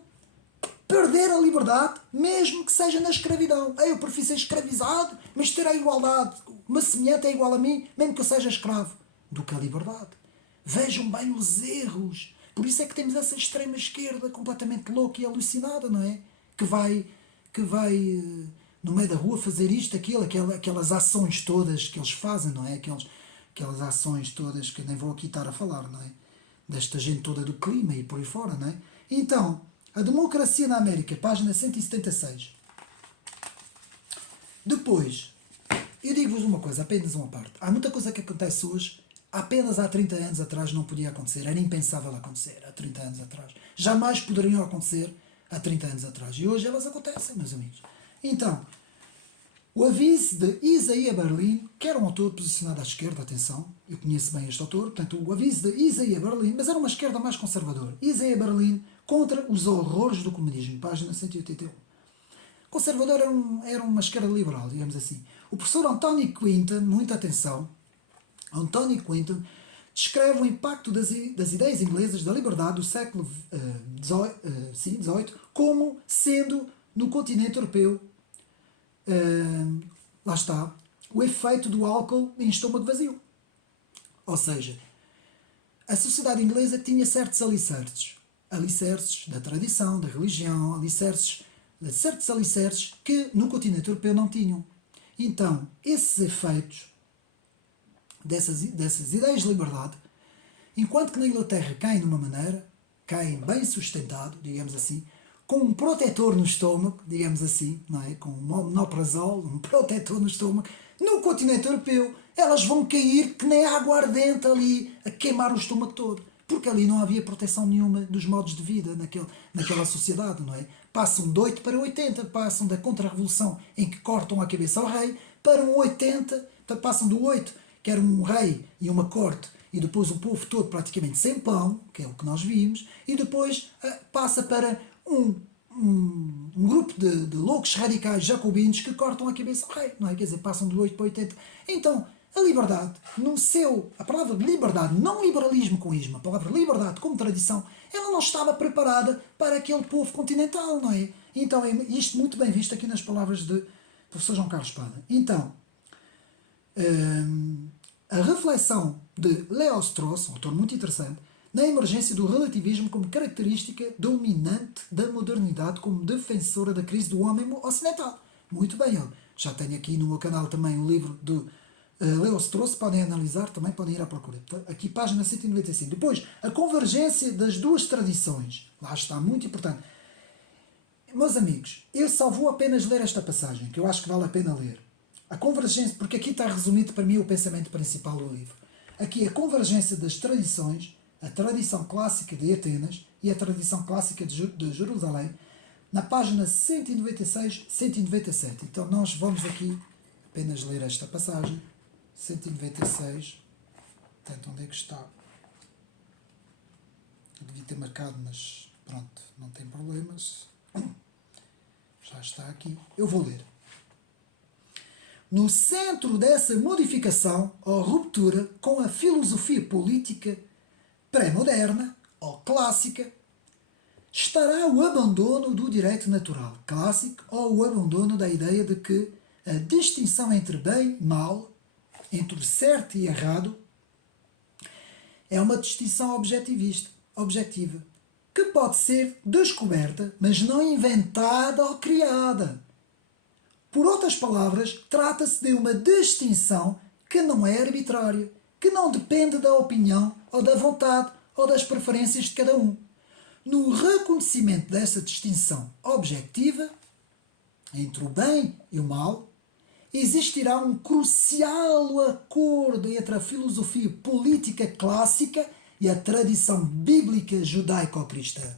perder a liberdade, mesmo que seja na escravidão. Eu prefiro ser escravizado, mas ter a igualdade. Uma semelhante é igual a mim, mesmo que eu seja escravo, do que a liberdade. Vejam bem os erros. Por isso é que temos essa extrema esquerda completamente louca e alucinada, não é? Que vai no meio da rua fazer isto, aquilo, aquelas ações todas que eles fazem, não é? Aquelas ações todas que nem vou aqui estar a falar, não é? Desta gente toda do clima e por aí fora, não é? Então, a Democracia na América, página 176. Depois, eu digo-vos uma coisa, apenas uma parte. Há muita coisa que acontece hoje, apenas há 30 anos atrás não podia acontecer, era impensável acontecer há 30 anos atrás. Jamais poderiam acontecer há 30 anos atrás. E hoje elas acontecem, meus amigos. Então, o aviso de Isaiah Berlin, que era um autor posicionado à esquerda, atenção, eu conheço bem este autor, portanto, o aviso de Isaiah Berlin, mas era uma esquerda mais conservadora. Isaiah Berlin contra os horrores do comunismo, página 181. Conservador era uma esquerda liberal, digamos assim. O professor Anthony Quinton, muita atenção, Anthony Quinton descreve o impacto das ideias inglesas da liberdade do século XVIII como sendo, no continente europeu, lá está, o efeito do álcool em estômago vazio. Ou seja, a sociedade inglesa tinha certos alicerces. alicerces da tradição, da religião, alicerces, de certos alicerces que no continente europeu não tinham. Então, esses efeitos dessas ideias de liberdade, enquanto que na Inglaterra caem de uma maneira, caem bem sustentado, digamos assim, com um protetor no estômago, digamos assim, não é? Com um omeprazol, um protetor no estômago, no continente europeu elas vão cair que nem água ardente ali, a queimar o estômago todo. Porque ali não havia proteção nenhuma dos modos de vida naquela sociedade, não é? Passam de 8 para 80, passam da contra-revolução em que cortam a cabeça ao rei, para um 80, passam do 8, que era um rei e uma corte, e depois o povo todo praticamente sem pão, que é o que nós vimos, e depois passa para um grupo de loucos radicais jacobinos que cortam a cabeça ao rei, não é? Quer dizer, passam do 8 para 80. Então, a liberdade, a palavra liberdade, não liberalismo com ismo, a palavra liberdade como tradição, ela não estava preparada para aquele povo continental, não é? Então, é isto muito bem visto aqui nas palavras de professor João Carlos Espada. Então, a reflexão de Leo Strauss, um autor muito interessante, na emergência do relativismo como característica dominante da modernidade como defensora da crise do homem ocidental. Muito bem, eu já tenho aqui no meu canal também o livro do Leo Strauss, podem analisar, também podem ir à procura. Aqui, página 195. Depois, a convergência das duas tradições. Lá está, muito importante. Meus amigos, eu só vou apenas ler esta passagem, que eu acho que vale a pena ler. A convergência, porque aqui está resumido para mim o pensamento principal do livro. Aqui a convergência das tradições, a tradição clássica de Atenas e a tradição clássica de Jerusalém, na página 196, 197. Então nós vamos aqui apenas ler esta passagem. 196. Portanto, onde é que está? Eu devia ter marcado, mas pronto, não tem problemas. Já está aqui. Eu vou ler. No centro dessa modificação ou ruptura com a filosofia política pré-moderna ou clássica, estará o abandono do direito natural clássico ou o abandono da ideia de que a distinção entre bem e mal, entre o certo e errado, é uma distinção objetiva, que pode ser descoberta, mas não inventada ou criada. Por outras palavras, trata-se de uma distinção que não é arbitrária, que não depende da opinião ou da vontade ou das preferências de cada um. No reconhecimento dessa distinção objetiva entre o bem e o mal, existirá um crucial acordo entre a filosofia política clássica e a tradição bíblica judaico-cristã.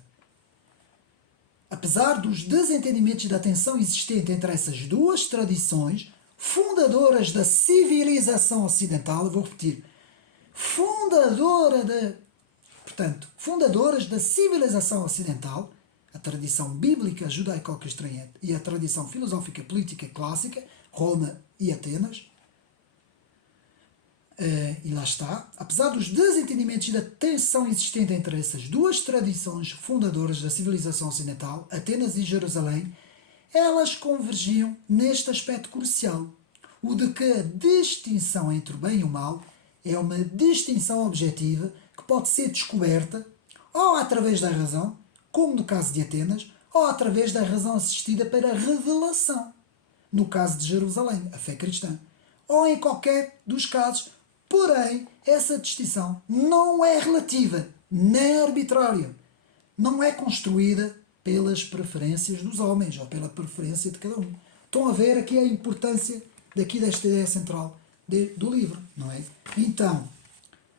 Apesar dos desentendimentos da tensão existente entre essas duas tradições, fundadoras da civilização ocidental, eu vou repetir, fundadoras da civilização ocidental, a tradição bíblica judaico-cristã e a tradição filosófica política clássica, Roma e Atenas, e lá está, apesar dos desentendimentos e da tensão existente entre essas duas tradições fundadoras da civilização ocidental, Atenas e Jerusalém, elas convergiam neste aspecto crucial, o de que a distinção entre o bem e o mal é uma distinção objetiva que pode ser descoberta ou através da razão, como no caso de Atenas, ou através da razão assistida para a revelação, no caso de Jerusalém, a fé cristã, ou em qualquer dos casos. Porém, essa distinção não é relativa, nem arbitrária. Não é construída pelas preferências dos homens ou pela preferência de cada um. Estão a ver aqui a importância desta ideia central do livro, não é? Então,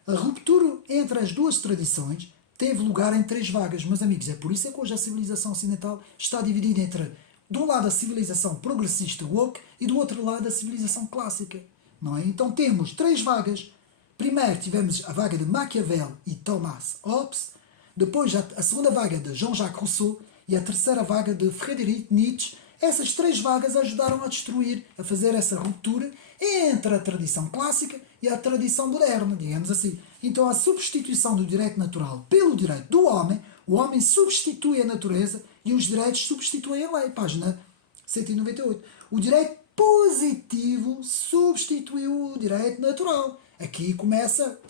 a ruptura entre as duas tradições teve lugar em 3 vagas, meus amigos. É por isso que hoje a civilização ocidental está dividida entre, de um lado, a civilização progressista woke e do outro lado, a civilização clássica. Não é? Então temos 3 vagas. Primeiro tivemos a vaga de Maquiavel e Thomas Hobbes, depois a segunda vaga de Jean-Jacques Rousseau e a terceira vaga de Friedrich Nietzsche. Essas 3 vagas ajudaram a destruir, a fazer essa ruptura entre a tradição clássica e a tradição moderna, digamos assim. Então a substituição do direito natural pelo direito do homem, o homem substitui a natureza e os direitos substituem a lei. Página 198. O direito positivo substituiu o direito natural. Aqui começa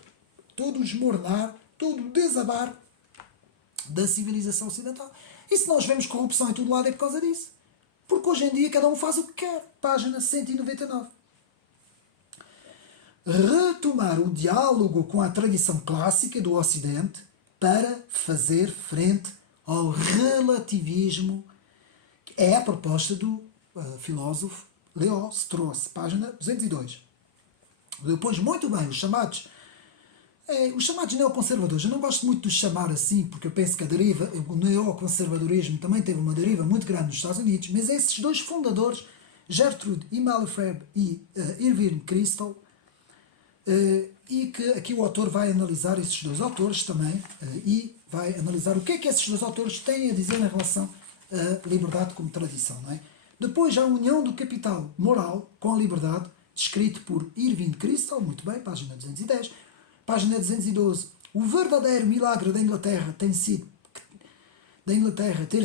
todo o esmornar, todo o desabar da civilização ocidental. E se nós vemos corrupção em todo lado é por causa disso. Porque hoje em dia cada um faz o que quer. Página 199. Retomar o diálogo com a tradição clássica do Ocidente para fazer frente ao relativismo, que é a proposta do filósofo Leo Strauss, página 202. Depois, muito bem, os chamados neoconservadores. Eu não gosto muito de os chamar assim, porque eu penso que o neoconservadorismo também teve uma deriva muito grande nos Estados Unidos, mas esses dois fundadores, Gertrude E. Mallifred e Irving Kristol, e que aqui o autor vai analisar esses dois autores também, e vai analisar o que é que esses dois autores têm a dizer em relação à liberdade como tradição. Não é? Depois, a união do capital moral com a liberdade, descrito por Irving Kristol, muito bem, página 210. Página 212. O verdadeiro milagre da Inglaterra ter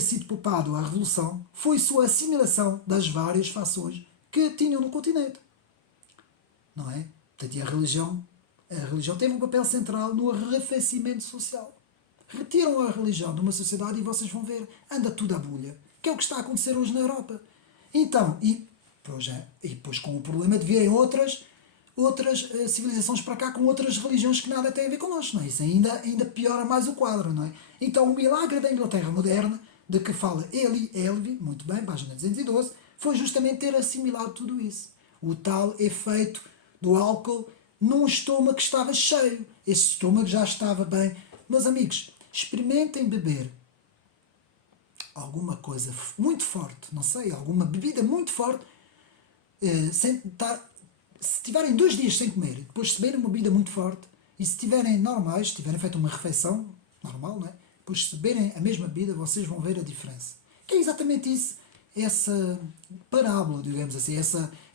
sido poupado à Revolução foi sua assimilação das várias fações que tinham no continente. Não é? Portanto, a religião teve um papel central no arrefecimento social. Retiram a religião de uma sociedade e vocês vão ver, anda tudo à bulha. Que é o que está a acontecer hoje na Europa. Então, e depois com o problema de virem outras civilizações para cá com outras religiões que nada têm a ver connosco, não é? Isso ainda piora mais o quadro, não é? Então o milagre da Inglaterra moderna, de que fala Eli Elvi, muito bem, página 212, foi justamente ter assimilado tudo isso. O tal efeito do álcool num estômago que estava cheio. Esse estômago já estava bem. Meus amigos, experimentem beber alguma coisa muito forte, não sei, alguma bebida muito forte, se tiverem 2 dias sem comer e depois se beberem uma bebida muito forte, e se tiverem normais, se tiverem feito uma refeição normal, não é? Depois se beberem a mesma bebida, vocês vão ver a diferença. Que é exatamente isso, essa parábola, digamos assim,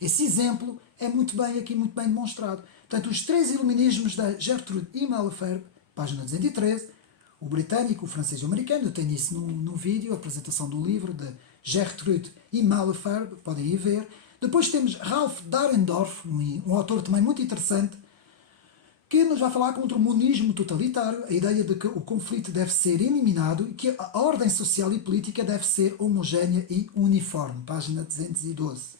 esse exemplo é muito bem demonstrado. Portanto, os 3 iluminismos da Gertrude E. Mallifred, página 213, o britânico, o francês e o americano, eu tenho isso no vídeo, a apresentação do livro de Gertrude E. Mallifred, podem ir ver. Depois temos Ralph Dahrendorf, um autor também muito interessante, que nos vai falar contra o monismo totalitário, a ideia de que o conflito deve ser eliminado e que a ordem social e política deve ser homogénea e uniforme. Página 222,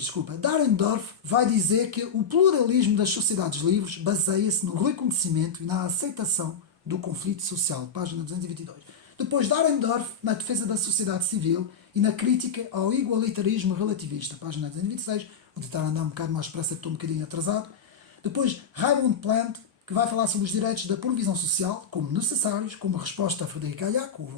desculpa. Dahrendorf vai dizer que o pluralismo das sociedades livres baseia-se no reconhecimento e na aceitação do conflito social. Página 222. Depois, Dahrendorf, na defesa da sociedade civil e na crítica ao igualitarismo relativista. Página 226. Vou tentar andar um bocado mais depressa, porque estou um bocadinho atrasado. Depois, Raymond Plant, que vai falar sobre os direitos da provisão social como necessários, como resposta a Frederic Hayek, houve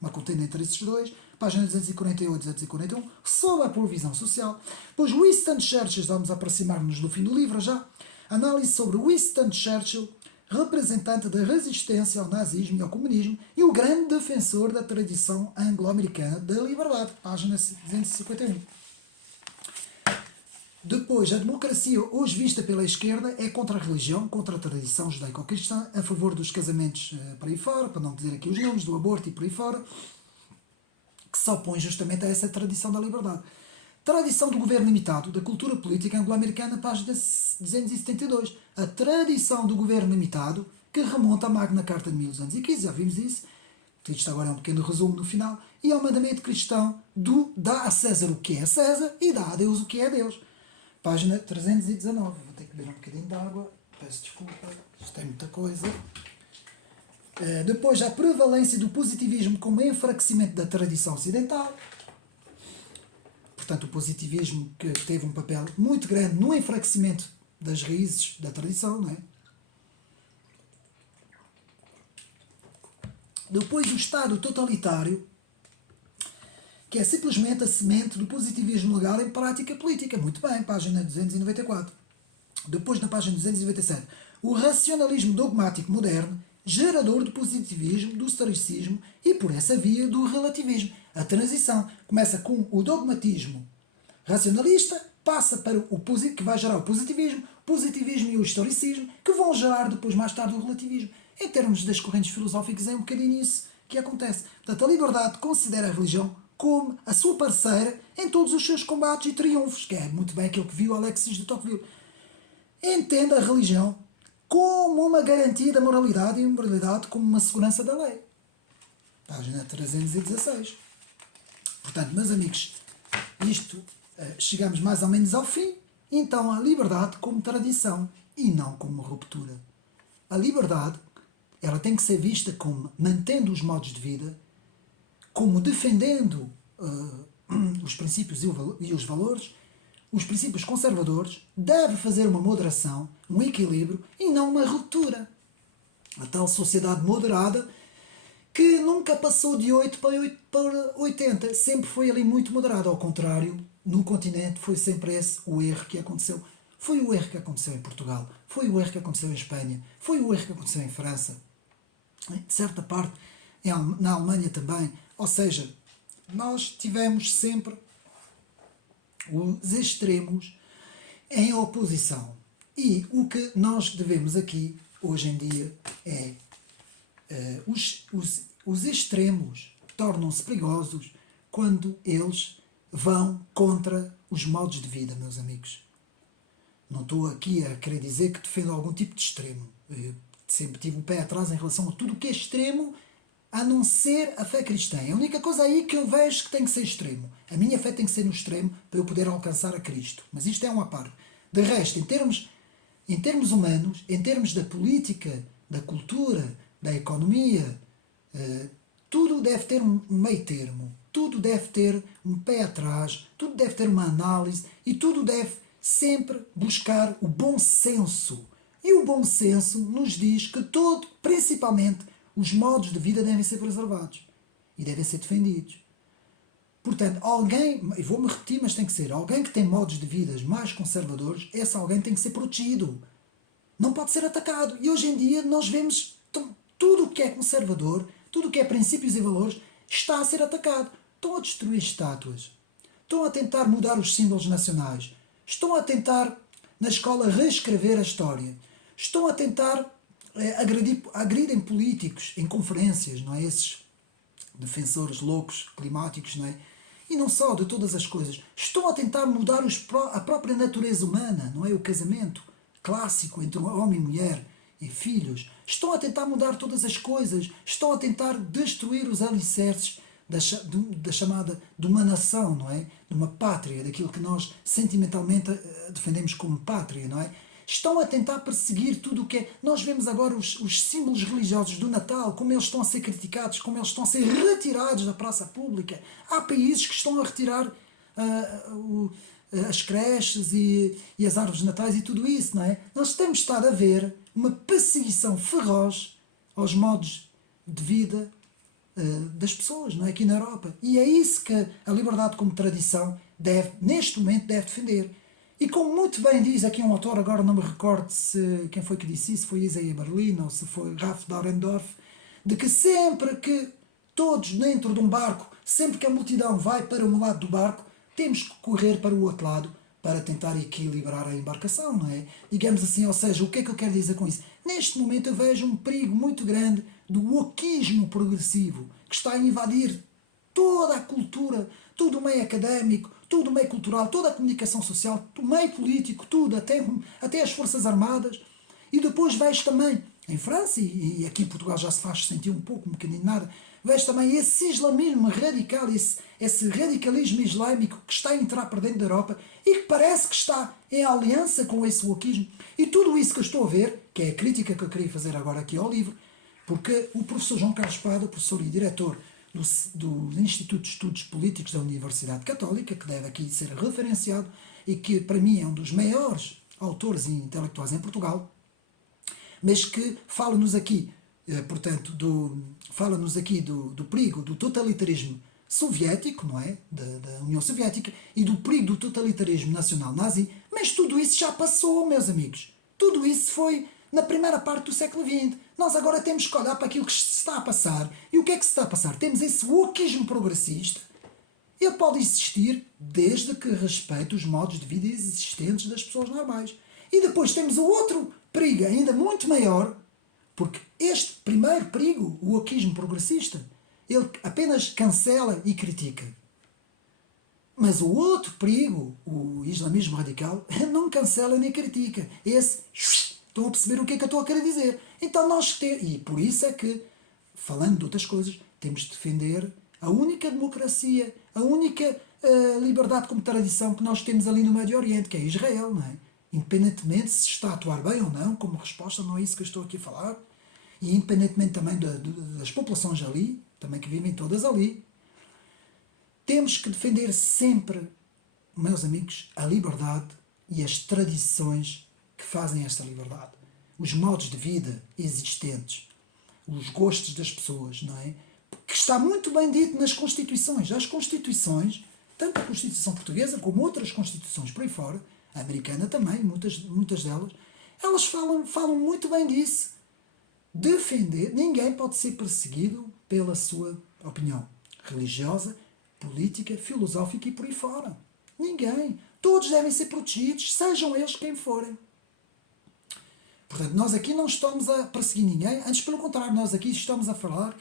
uma contenda entre esses dois. Página 248 e 241, sobre a provisão social. Depois, Winston Churchill, vamos aproximar-nos do fim do livro já. Análise sobre Winston Churchill, representante da resistência ao nazismo e ao comunismo e o grande defensor da tradição anglo-americana da liberdade. Página 251. Depois, a democracia, hoje vista pela esquerda, é contra a religião, contra a tradição judaico-cristã, a favor dos casamentos para aí fora, para não dizer aqui os nomes, do aborto e por aí fora, que se opõe justamente a essa tradição da liberdade. Tradição do governo limitado, da cultura política anglo-americana, página 272. A tradição do governo limitado, que remonta à Magna Carta de 1215, já vimos isso. Isto agora é um pequeno resumo no final. E ao mandamento cristão do dá a César o que é César e dá a Deus o que é Deus. Página 319. Vou ter que beber um bocadinho de água. Peço desculpa, isto é muita coisa. Depois, a prevalência do positivismo como enfraquecimento da tradição ocidental. Portanto, o positivismo que teve um papel muito grande no enfraquecimento das raízes da tradição, não é? Depois, o Estado totalitário, que é simplesmente a semente do positivismo legal em prática política. Muito bem, página 294. Depois, na página 297, o racionalismo dogmático moderno, gerador do positivismo, do historicismo e, por essa via, do relativismo. A transição começa com o dogmatismo racionalista, passa para o que vai gerar o positivismo e o historicismo, que vão gerar depois, mais tarde, o relativismo. Em termos das correntes filosóficas, é um bocadinho isso que acontece. Portanto, a liberdade considera a religião como a sua parceira em todos os seus combates e triunfos, que é muito bem aquilo que viu Alexis de Tocqueville. Entende a religião como uma garantia da moralidade e imoralidade como uma segurança da lei. Página 316. Portanto, meus amigos, isto chegamos mais ou menos ao fim. Então, a liberdade como tradição e não como ruptura. A liberdade, ela tem que ser vista como mantendo os modos de vida, como defendendo os princípios e os valores, os princípios conservadores, deve fazer uma moderação, um equilíbrio e não uma ruptura. A tal sociedade moderada que nunca passou de 8 para 80, sempre foi ali muito moderada. Ao contrário, no continente foi sempre esse o erro que aconteceu. Foi o erro que aconteceu em Portugal, foi o erro que aconteceu em Espanha, foi o erro que aconteceu em França, de certa parte na Alemanha também. Ou seja, nós tivemos sempre os extremos em oposição. E o que nós devemos aqui, hoje em dia, é os extremos tornam-se perigosos quando eles vão contra os modos de vida, meus amigos. Não estou aqui a querer dizer que defendo algum tipo de extremo. Eu sempre tive o pé atrás em relação a tudo o que é extremo, a não ser a fé cristã. É a única coisa aí que eu vejo que tem que ser extremo. A minha fé tem que ser no extremo para eu poder alcançar a Cristo. Mas isto é uma parte. De resto, em termos humanos, em termos da política, da cultura, da economia, tudo deve ter um meio termo. Tudo deve ter um pé atrás, tudo deve ter uma análise e tudo deve sempre buscar o bom senso. E o bom senso nos diz que principalmente, os modos de vida devem ser preservados e devem ser defendidos. Portanto, alguém, e vou-me repetir, mas tem que ser, alguém que tem modos de vida mais conservadores, esse alguém tem que ser protegido. Não pode ser atacado. E hoje em dia nós vemos tudo o que é conservador, tudo o que é princípios e valores, está a ser atacado. Estão a destruir estátuas. Estão a tentar mudar os símbolos nacionais. Estão a tentar, na escola, reescrever a história. Estão a tentar agridem políticos em conferências, não é? Esses defensores loucos, climáticos, não é? E não só, de todas as coisas. Estão a tentar mudar a própria natureza humana, não é? O casamento clássico entre homem e mulher e filhos. Estão a tentar mudar todas as coisas. Estão a tentar destruir os alicerces da chamada de uma nação, não é? De uma pátria, daquilo que nós sentimentalmente defendemos como pátria, não é? Estão a tentar perseguir tudo o que é... Nós vemos agora os símbolos religiosos do Natal, como eles estão a ser criticados, como eles estão a ser retirados da praça pública. Há países que estão a retirar as creches e as árvores de natais e tudo isso, não é? Nós temos estado a ver uma perseguição feroz aos modos de vida das pessoas, não é? Aqui na Europa. E é isso que a liberdade como tradição neste momento deve defender. E como muito bem diz aqui um autor, agora não me recordo quem foi que disse isso, foi Isaiah Berlin ou se foi Ralph Dahrendorf, de que sempre que todos dentro de um barco, sempre que a multidão vai para um lado do barco, temos que correr para o outro lado para tentar equilibrar a embarcação, não é? Digamos assim, ou seja, o que é que eu quero dizer com isso? Neste momento eu vejo um perigo muito grande do wokismo progressivo, que está a invadir toda a cultura, todo o meio académico, todo o meio cultural, toda a comunicação social, o meio político, tudo, até as Forças Armadas. E depois vejo também, em França, e aqui em Portugal já se faz sentir um pouco, um bocadinho nada, vejo também esse islamismo radical, esse radicalismo islâmico que está a entrar para dentro da Europa e que parece que está em aliança com esse wokismo. E tudo isso que eu estou a ver, que é a crítica que eu queria fazer agora aqui ao livro, porque o professor João Carlos Pada, professor e diretor do Instituto de Estudos Políticos da Universidade Católica, que deve aqui ser referenciado e que para mim é um dos maiores autores e intelectuais em Portugal, mas que fala-nos aqui, portanto, fala-nos aqui do perigo do totalitarismo soviético, não é? Da União Soviética, e do perigo do totalitarismo nacional nazi, mas tudo isso já passou, meus amigos. Tudo isso foi na primeira parte do século XX. Nós agora temos que olhar para aquilo que se está a passar. E o que é que se está a passar? Temos esse wokismo progressista. Ele pode existir desde que respeite os modos de vida existentes das pessoas normais. E depois temos o outro perigo ainda muito maior, porque este primeiro perigo, o wokismo progressista, ele apenas cancela e critica. Mas o outro perigo, o islamismo radical, não cancela nem critica. Esse Estão a perceber o que é que eu estou a querer dizer? Então e por isso é que, falando de outras coisas, temos de defender a única democracia, a única liberdade como tradição que nós temos ali no Médio Oriente, que é Israel, não é? Independentemente se está a atuar bem ou não, como resposta, não é isso que eu estou aqui a falar, e independentemente também das populações ali, também que vivem todas ali, temos que defender sempre, meus amigos, a liberdade e as tradições que fazem esta liberdade. Os modos de vida existentes, os gostos das pessoas, não é? Que está muito bem dito nas Constituições. As Constituições, tanto a Constituição portuguesa como outras Constituições por aí fora, a americana também, muitas delas, elas falam muito bem disso. Defender, ninguém pode ser perseguido pela sua opinião religiosa, política, filosófica e por aí fora. Ninguém. Todos devem ser protegidos, sejam eles quem forem. Portanto, nós aqui não estamos a perseguir ninguém, antes pelo contrário, nós aqui estamos a falar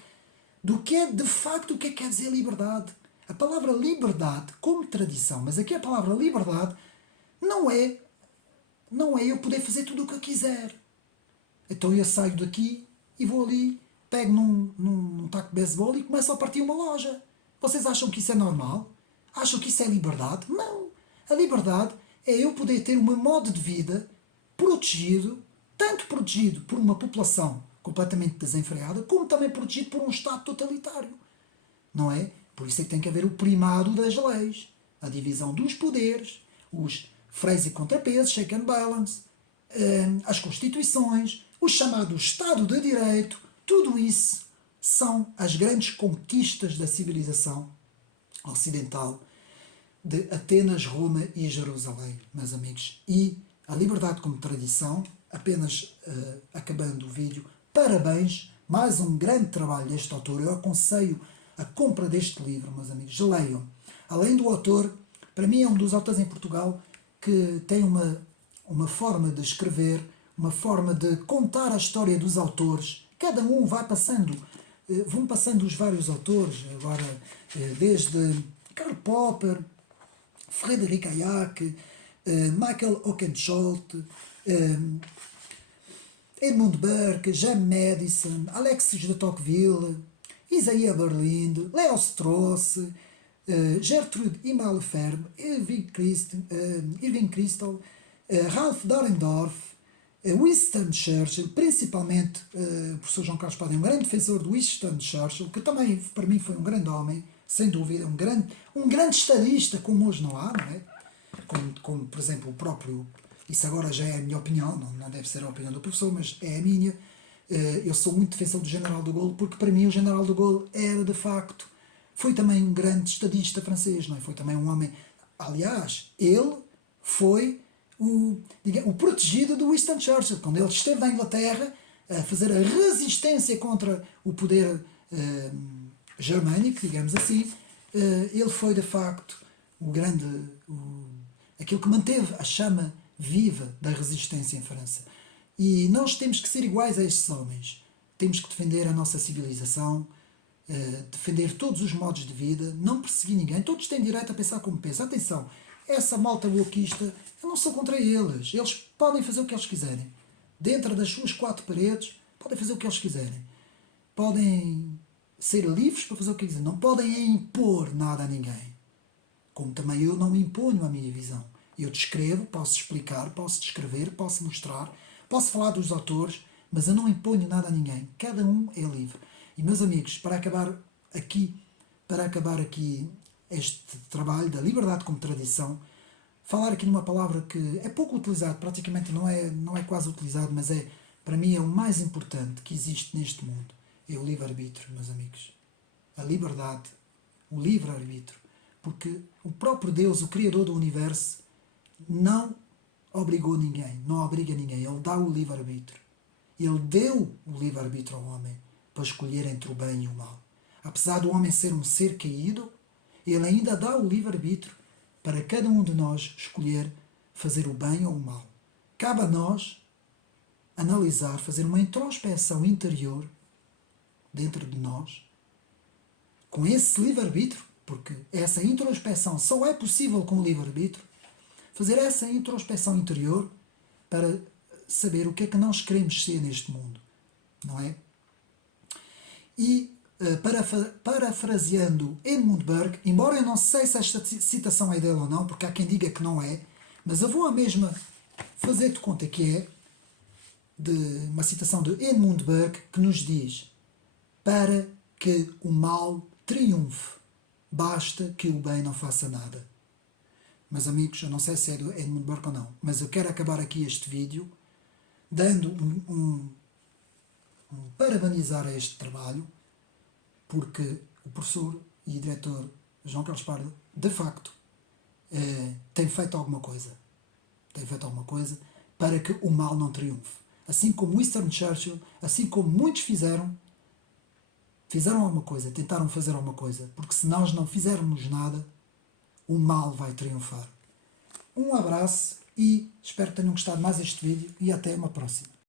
do que é de facto o que quer dizer liberdade. A palavra liberdade como tradição, mas aqui a palavra liberdade não é eu poder fazer tudo o que eu quiser. Então eu saio daqui e vou ali, pego num taco de beisebol e começo a partir uma loja. Vocês acham que isso é normal? Acham que isso é liberdade? Não. A liberdade é eu poder ter um modo de vida protegido, tanto protegido por uma população completamente desenfreada, como também protegido por um Estado totalitário. Não é? Por isso é que tem que haver o primado das leis, a divisão dos poderes, os freios e contrapesos, check and balance, as constituições, o chamado Estado de Direito, tudo isso são as grandes conquistas da civilização ocidental de Atenas, Roma e Jerusalém, meus amigos. E a liberdade como tradição, apenas acabando o vídeo, parabéns, mais um grande trabalho deste autor. Eu aconselho a compra deste livro, meus amigos, leiam. Além do autor, para mim é um dos autores em Portugal que tem uma forma de escrever, uma forma de contar a história dos autores. Cada um vai passando, vão passando os vários autores, agora desde Karl Popper, Frederic Hayek, Michael Oakeshott, Edmund Burke, James Madison, Alexis de Tocqueville, Isaiah Berlin, Leo Strauss, Gertrude Himmelfarb, Irving Kristol, Ralph Dahrendorf, Winston Churchill, principalmente o professor João Carlos Padre, um grande defensor de Winston Churchill, que também para mim foi um grande homem, sem dúvida, um grande estadista, como hoje não há, não é? Como por exemplo, o próprio, isso agora já é a minha opinião, não deve ser a opinião do professor, mas é a minha. Eu sou muito defensor do General de Gaulle, porque para mim o General de Gaulle era de facto, foi também um grande estadista francês, não é? Foi também um homem, aliás, ele foi o protegido do Winston Churchill, quando ele esteve na Inglaterra a fazer a resistência contra o poder germânico, digamos assim, ele foi de facto aquilo que manteve a chama viva da resistência em França. E nós temos que ser iguais a estes homens. Temos que defender a nossa civilização, defender todos os modos de vida, não perseguir ninguém. Todos têm direito a pensar como pensam. Atenção, essa malta wokeista, eu não sou contra eles. Eles podem fazer o que eles quiserem. Dentro das suas quatro paredes, podem fazer o que eles quiserem. Podem ser livres para fazer o que quiserem. Não podem impor nada a ninguém. Como também eu não me imponho a minha visão. Eu descrevo, posso explicar, posso descrever, posso mostrar, posso falar dos autores, mas eu não imponho nada a ninguém. Cada um é livre. E, meus amigos, para acabar aqui este trabalho da liberdade como tradição, falar aqui numa palavra que é pouco utilizada, praticamente não é quase utilizado, mas para mim é o mais importante que existe neste mundo. É o livre-arbítrio, meus amigos. A liberdade, o livre-arbítrio. Porque o próprio Deus, o Criador do Universo, não obrigou ninguém, não obriga ninguém. Ele dá o livre-arbítrio. Ele deu o livre-arbítrio ao homem para escolher entre o bem e o mal. Apesar do homem ser um ser caído, ele ainda dá o livre-arbítrio para cada um de nós escolher fazer o bem ou o mal. Cabe a nós analisar, fazer uma introspeção interior dentro de nós, com esse livre-arbítrio, porque essa introspeção só é possível com o livre-arbítrio, fazer essa introspeção interior para saber o que é que nós queremos ser neste mundo, não é? E, parafraseando Edmund Burke, embora eu não sei se esta citação é dele ou não, porque há quem diga que não é, mas eu vou à mesma fazer-te conta que é de uma citação de Edmund Burke que nos diz: para que o mal triunfe, basta que o bem não faça nada. Meus amigos, eu não sei se é do Edmund Burke ou não, mas eu quero acabar aqui este vídeo dando um parabenizar a este trabalho, porque o professor e diretor João Carlos Pardo, de facto, tem feito alguma coisa. Tem feito alguma coisa para que o mal não triunfe. Assim como Winston Churchill, assim como muitos fizeram alguma coisa, tentaram fazer alguma coisa, porque se nós não fizermos nada, o mal vai triunfar. Um abraço e espero que tenham gostado mais deste vídeo e até uma próxima.